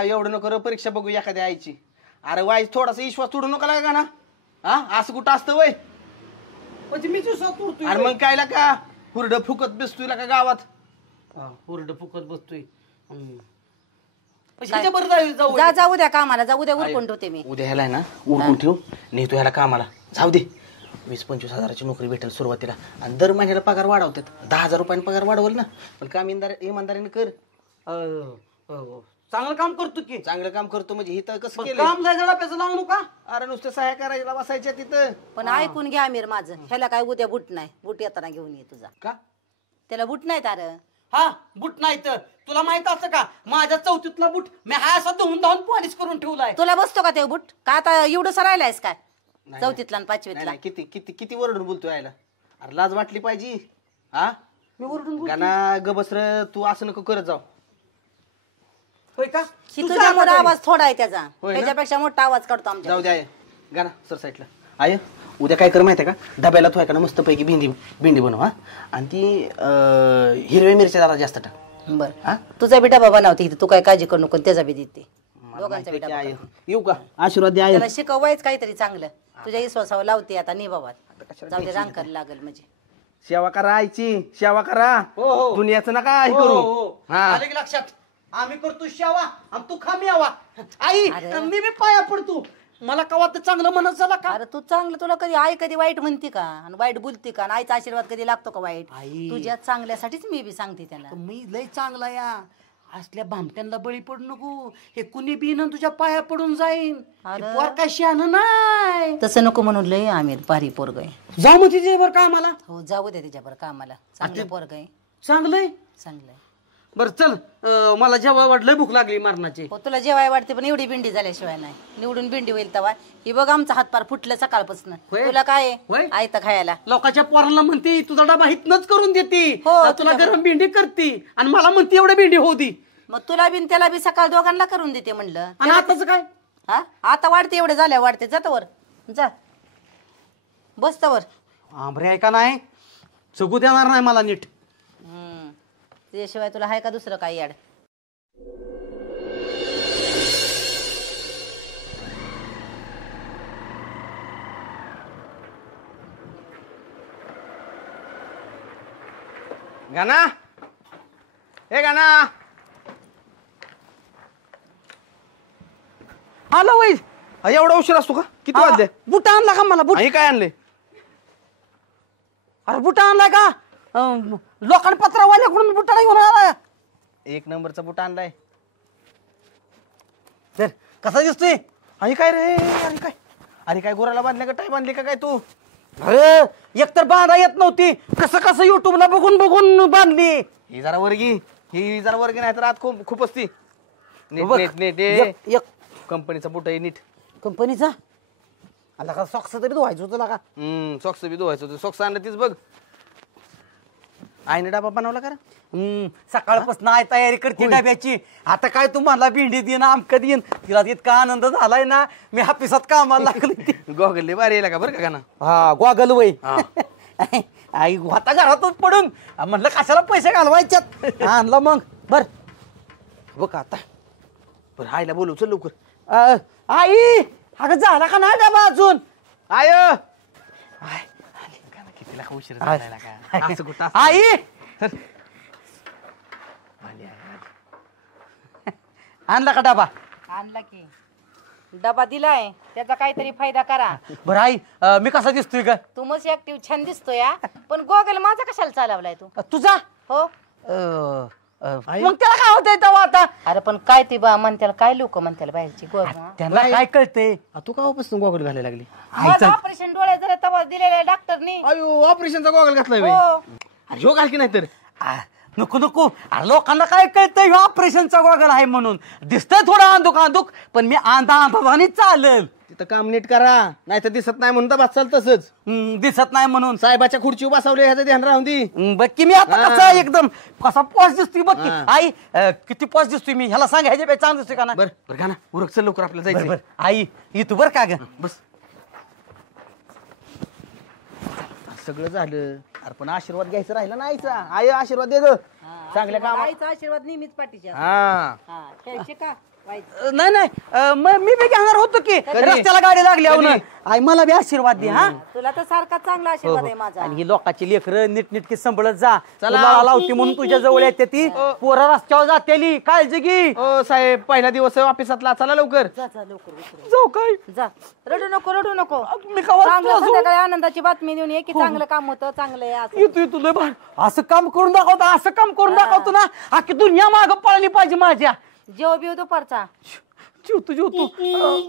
एवढं नको रे, परीक्षा बघू एखाद्या आईची. अरे वाईस थोडासा विश्वास तोडू नका लागा ना. हा असं कुठं असतं वय? म्हणजे मी तुझा तुरतोय अरे मग काय का हुरडं फुकत बसतोय का गावात? हुरड फुकत बसतोय. ह्याच्याबरोबर जाऊ जा जाऊ द्या कामाला, जाऊ द्या. उरकून ठेवते मी. उद्या ह्याला आहे ना उरकून ठेव, नेतो ह्याला कामाला. जाऊ दे 20-25 हजाराची नोकरी भेटेल सुरुवातीला आणि दर महिन्याला पगार वाढवतात. 10,000 रुपयाने पगार वाढवल ना. पण काम इमानदारीने कर. चांगलं काम करतो की. चांगलं काम करतो म्हणजे इथं कसं केलं? काम जायला पैसा लावू नका. अरे नुसतं सहाय्य करायला बसायच्या तिथं. पण ऐकून घ्या आमिर माझं, ह्याला काय उद्या बूट नाही. बूट येताना घेऊन ये तुझा. का? त्याला बूट नाहीत. अरे हा बूट नाही तर तुला माहित असतं का माझ्या 4थीतला बूट मी हा असा धुवून धावून पॉलिश करून ठेवलाय. तुला बसतो का ते बूट? का आता एवढं राहिलायस काय 4थीतला आणि 5वीतला? नाही, किती किती किती वरडून बोलतोय यायला. अरे लाज वाटली पाहिजे. हा मी ओरडून गाना गबसर तू असं नको करत जाऊ. होय का? की तुझ्यामुळे आवाज थोडा आहे त्याचा, होय ना? त्याच्यापेक्षा मोठा आवाज काढतो आमच्या. जाऊ द्या गाना सर साईडला. आय उद्या काय कर माहितीये का, डब्याला तू आहे का ना मस्त पैकी भेंडी बनव. हा आणि ती हिरव्या मिरच्या जरा जास्त टाक. बर हा? तुझा बी डबा बनवते इथे, तू काय काळजी करू नको. त्याचा बी देते, दोघांचा बी डबा कर. येऊ का? आशीर्वाद द्या. त्याला शिकवायच काहीतरी चांगलं. तुझ्या विश्वासावर लावते आता निभावात. जाऊ दे, रांग करायला लागेल म्हणजे. सेवा करा आईची, सेवा करा. हो. दुनियाचं नका हे करू. हा आलं की लक्षात. आम्ही करतो शेवा आणि तू खामी यावा. आई मी बी पाया पडतो. मला कवा तर चांगलं म्हणत झाला का? अरे तू चांगलं, तुला कधी आई कधी वाईट म्हणते का? आणि वाईट बोलते का? आणि आईचा आशीर्वाद कधी लागतो का वाईट? आई. तुझ्या चांगल्यासाठीच मी बी सांगते त्याला. मी लय चांगला या असल्या भामट्यांना बळी पडू नको. हे कुणी बी ना तुझ्या पाया पडून जाईन. अरे. पोर काय शहाणं नाही. तसं नको म्हणून लय आमिर भारी पोरग आहे. जाऊ मग तिथे बरं का आम्हाला. हो जाऊ दे तिच्यावर कामाला. चांगलं पोरग आहे, चांगलंय. चांगलं आहे. बरं चल मला जेव्हा वाटलं भूक लागली मारणाची. हो तुला जेवाय वाटते पण एवढी भेंडी झाल्याशिवाय नाही. निवडून भेंडी होईल तवा. ही बघ आमचा हातपार फुटलं सकाळपासून. होय? तुला काय होय? आहे आयतं खायला? लोकांच्या पोराला म्हणते तुझा डबा हितनच करून देते. हो, तुला तुझ्या गरम भेंडी करते आणि मला म्हणते एवढ्या भेंडी होऊ दे. मग तुला बिन त्याला बी सकाळ दोघांना करून देते म्हणलं. आणि आताच काय? हा आता वाढते, एवढे झाल्या वाढते. जात वर जा, बसत वर. आंबरे आहे का नाही जगू देणार नाही मला नीट. त्याशिवाय तुला आहे का दुसरं काही याड? गाना हे गाना आलो वैस. एवढा उशीर असतो का? किती वाजले? बुट आणला का मला? बुट हे काय आणले? अरे बुट आणलाय का? लोकांनी पत्रावाल्याकडून बुटाला घेऊन आला. एक नंबरचा बुट आणलाय. तर कसा दिसतोय? आणि काय रे? अरे काय? अरे काय गुराला बांधले का टाय बांधली का काय तू? अरे एकतर बांधा येत नव्हती. कसं कसं युट्यूबला बघून बघून बांधली. ही जरा वर्गी, ही जरा वर्गी नाही तर आत खूप असती. नीट बघ. नीट नीट एक कंपनीचा बुट आहे नीट. कंपनीचा आला का? सॉक्स तरी धुवायचं होतं का? सॉक्स बी धुवायचं होतं. सॉक्स आणलं तीच बघ. आईने डबा बनवला का? सकाळपासून आई तयारी करते डब्याची. आता काय तुम्हाला भेंडी देईन आमक देईन. तिला इतका आनंद झालाय ना. मी हापिसात कामाला लागले. गोगल भारी येला का बरं का गाना? हा गोगल वय. आई होता घरातच पडून म्हणलं कशाला पैसे घालवायच्यात. आणला मग बर बघ आता. बरं आईला बोलू चल लवकर. आई अगं झाला का नाही डबा अजून? आय कितीला का उशीर झाला का? असं कुठं असतं? आई आणला का डबा? आणला की डबा दिलाय, त्याचा काहीतरी फायदा करा. बरं आई मी कसा दिसतोय का? तू मस्त ऍक्टिव्ह छान दिसतोय या. पण गोगल माझा कशाला चालवलाय तू? तुझा हो मग त्याला काय होतंय तेव्हा आता? अरे पण काय ती बा म्हणत्याला, काय लोक म्हणत्याला बाहेरची त्यांना काय कळतंय? तू का वापस गोगल घालायला लागली? ऑपरेशन डोळे जरा तवा दिलेल्या डॉक्टरनी. अयो ऑपरेशनचा गोगल घातलाय हो. अरे ह्यो घाल की नाही तर. नको नको. अरे लोकांना काय कळतंय ऑपरेशनचा गोगल आहे म्हणून. दिसतंय थोडा अंधुक अंधुक पण मी अंधाने चालेल. तिथं काम नीट करा नाही तर दिसत नाही म्हणून तर बस चाल तसंच. दिसत नाही म्हणून साहेबाच्या खुर्ची बसवली ह्याचं ध्यान राहून दी. बघ की मी आता कसा एकदम कसा पॉज दिसतोय बघ की. आई किती पॉज दिसतोय मी. ह्याला सांग ह्याच्या चांगलं दिसतोय का ना? बरं बरं गाना उरक चल लवकर आपल्याला बरं जायचं. बरं आई इथं बरं का ग? बस सगळं झालं. अरे पण आशीर्वाद घ्यायचा राहिला ना आईचा. आई आशीर्वाद दे ग चांगल्या कामा. आईचा आशीर्वाद नेहमीच पाठीच्या. हा हा घ्यायचे का नाही नाही मी बी घेणार होतो की रस्त्याला गाडी लागली आई मला बी आशीर्वाद दे. हा तुला तर सारखा चांगला आशीर्वाद आहे माझा. आणि ही लोकांची लेकरं नीटनीटकी सांभाळत जा. तुला लावती म्हणून तुझ्या जवळ येते ती पोरं रस्त्यावर जातेली. काळजी घे. ओ साहेब पहिला दिवस ऑफिसातला. चला लवकर. जा जा लवकर उतर. जाऊ काय जा रडू नको रडू नको. मी कवा चांगलं संध्याकाळी आनंदाची बातमी देऊन ये की चांगलं काम होतं चांगलं आहे असं. येतो येतो लय भार. असं काम करून दाखवतो असं काम करून दाखवतो ना अख्खी दुनिया मागं पळली पाहिजे माझ्या. जेव बिव दुपारचा जेवतो जेवतो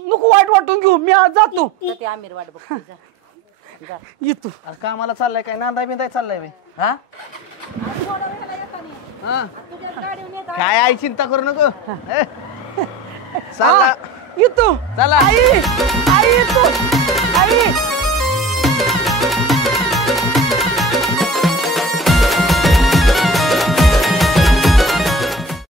नको वाईट वाटून घेऊ. मी आज जातो. तर ते आमिर वाट बघतो. जा जा येतो. अरे कामाला चाललाय काय नांदाय बिंदाय चाललाय बाई. हा हा तुझ्या गाडीवर येत काय आई चिंता करू नको. चला येतो. चला आई आई येतो. आई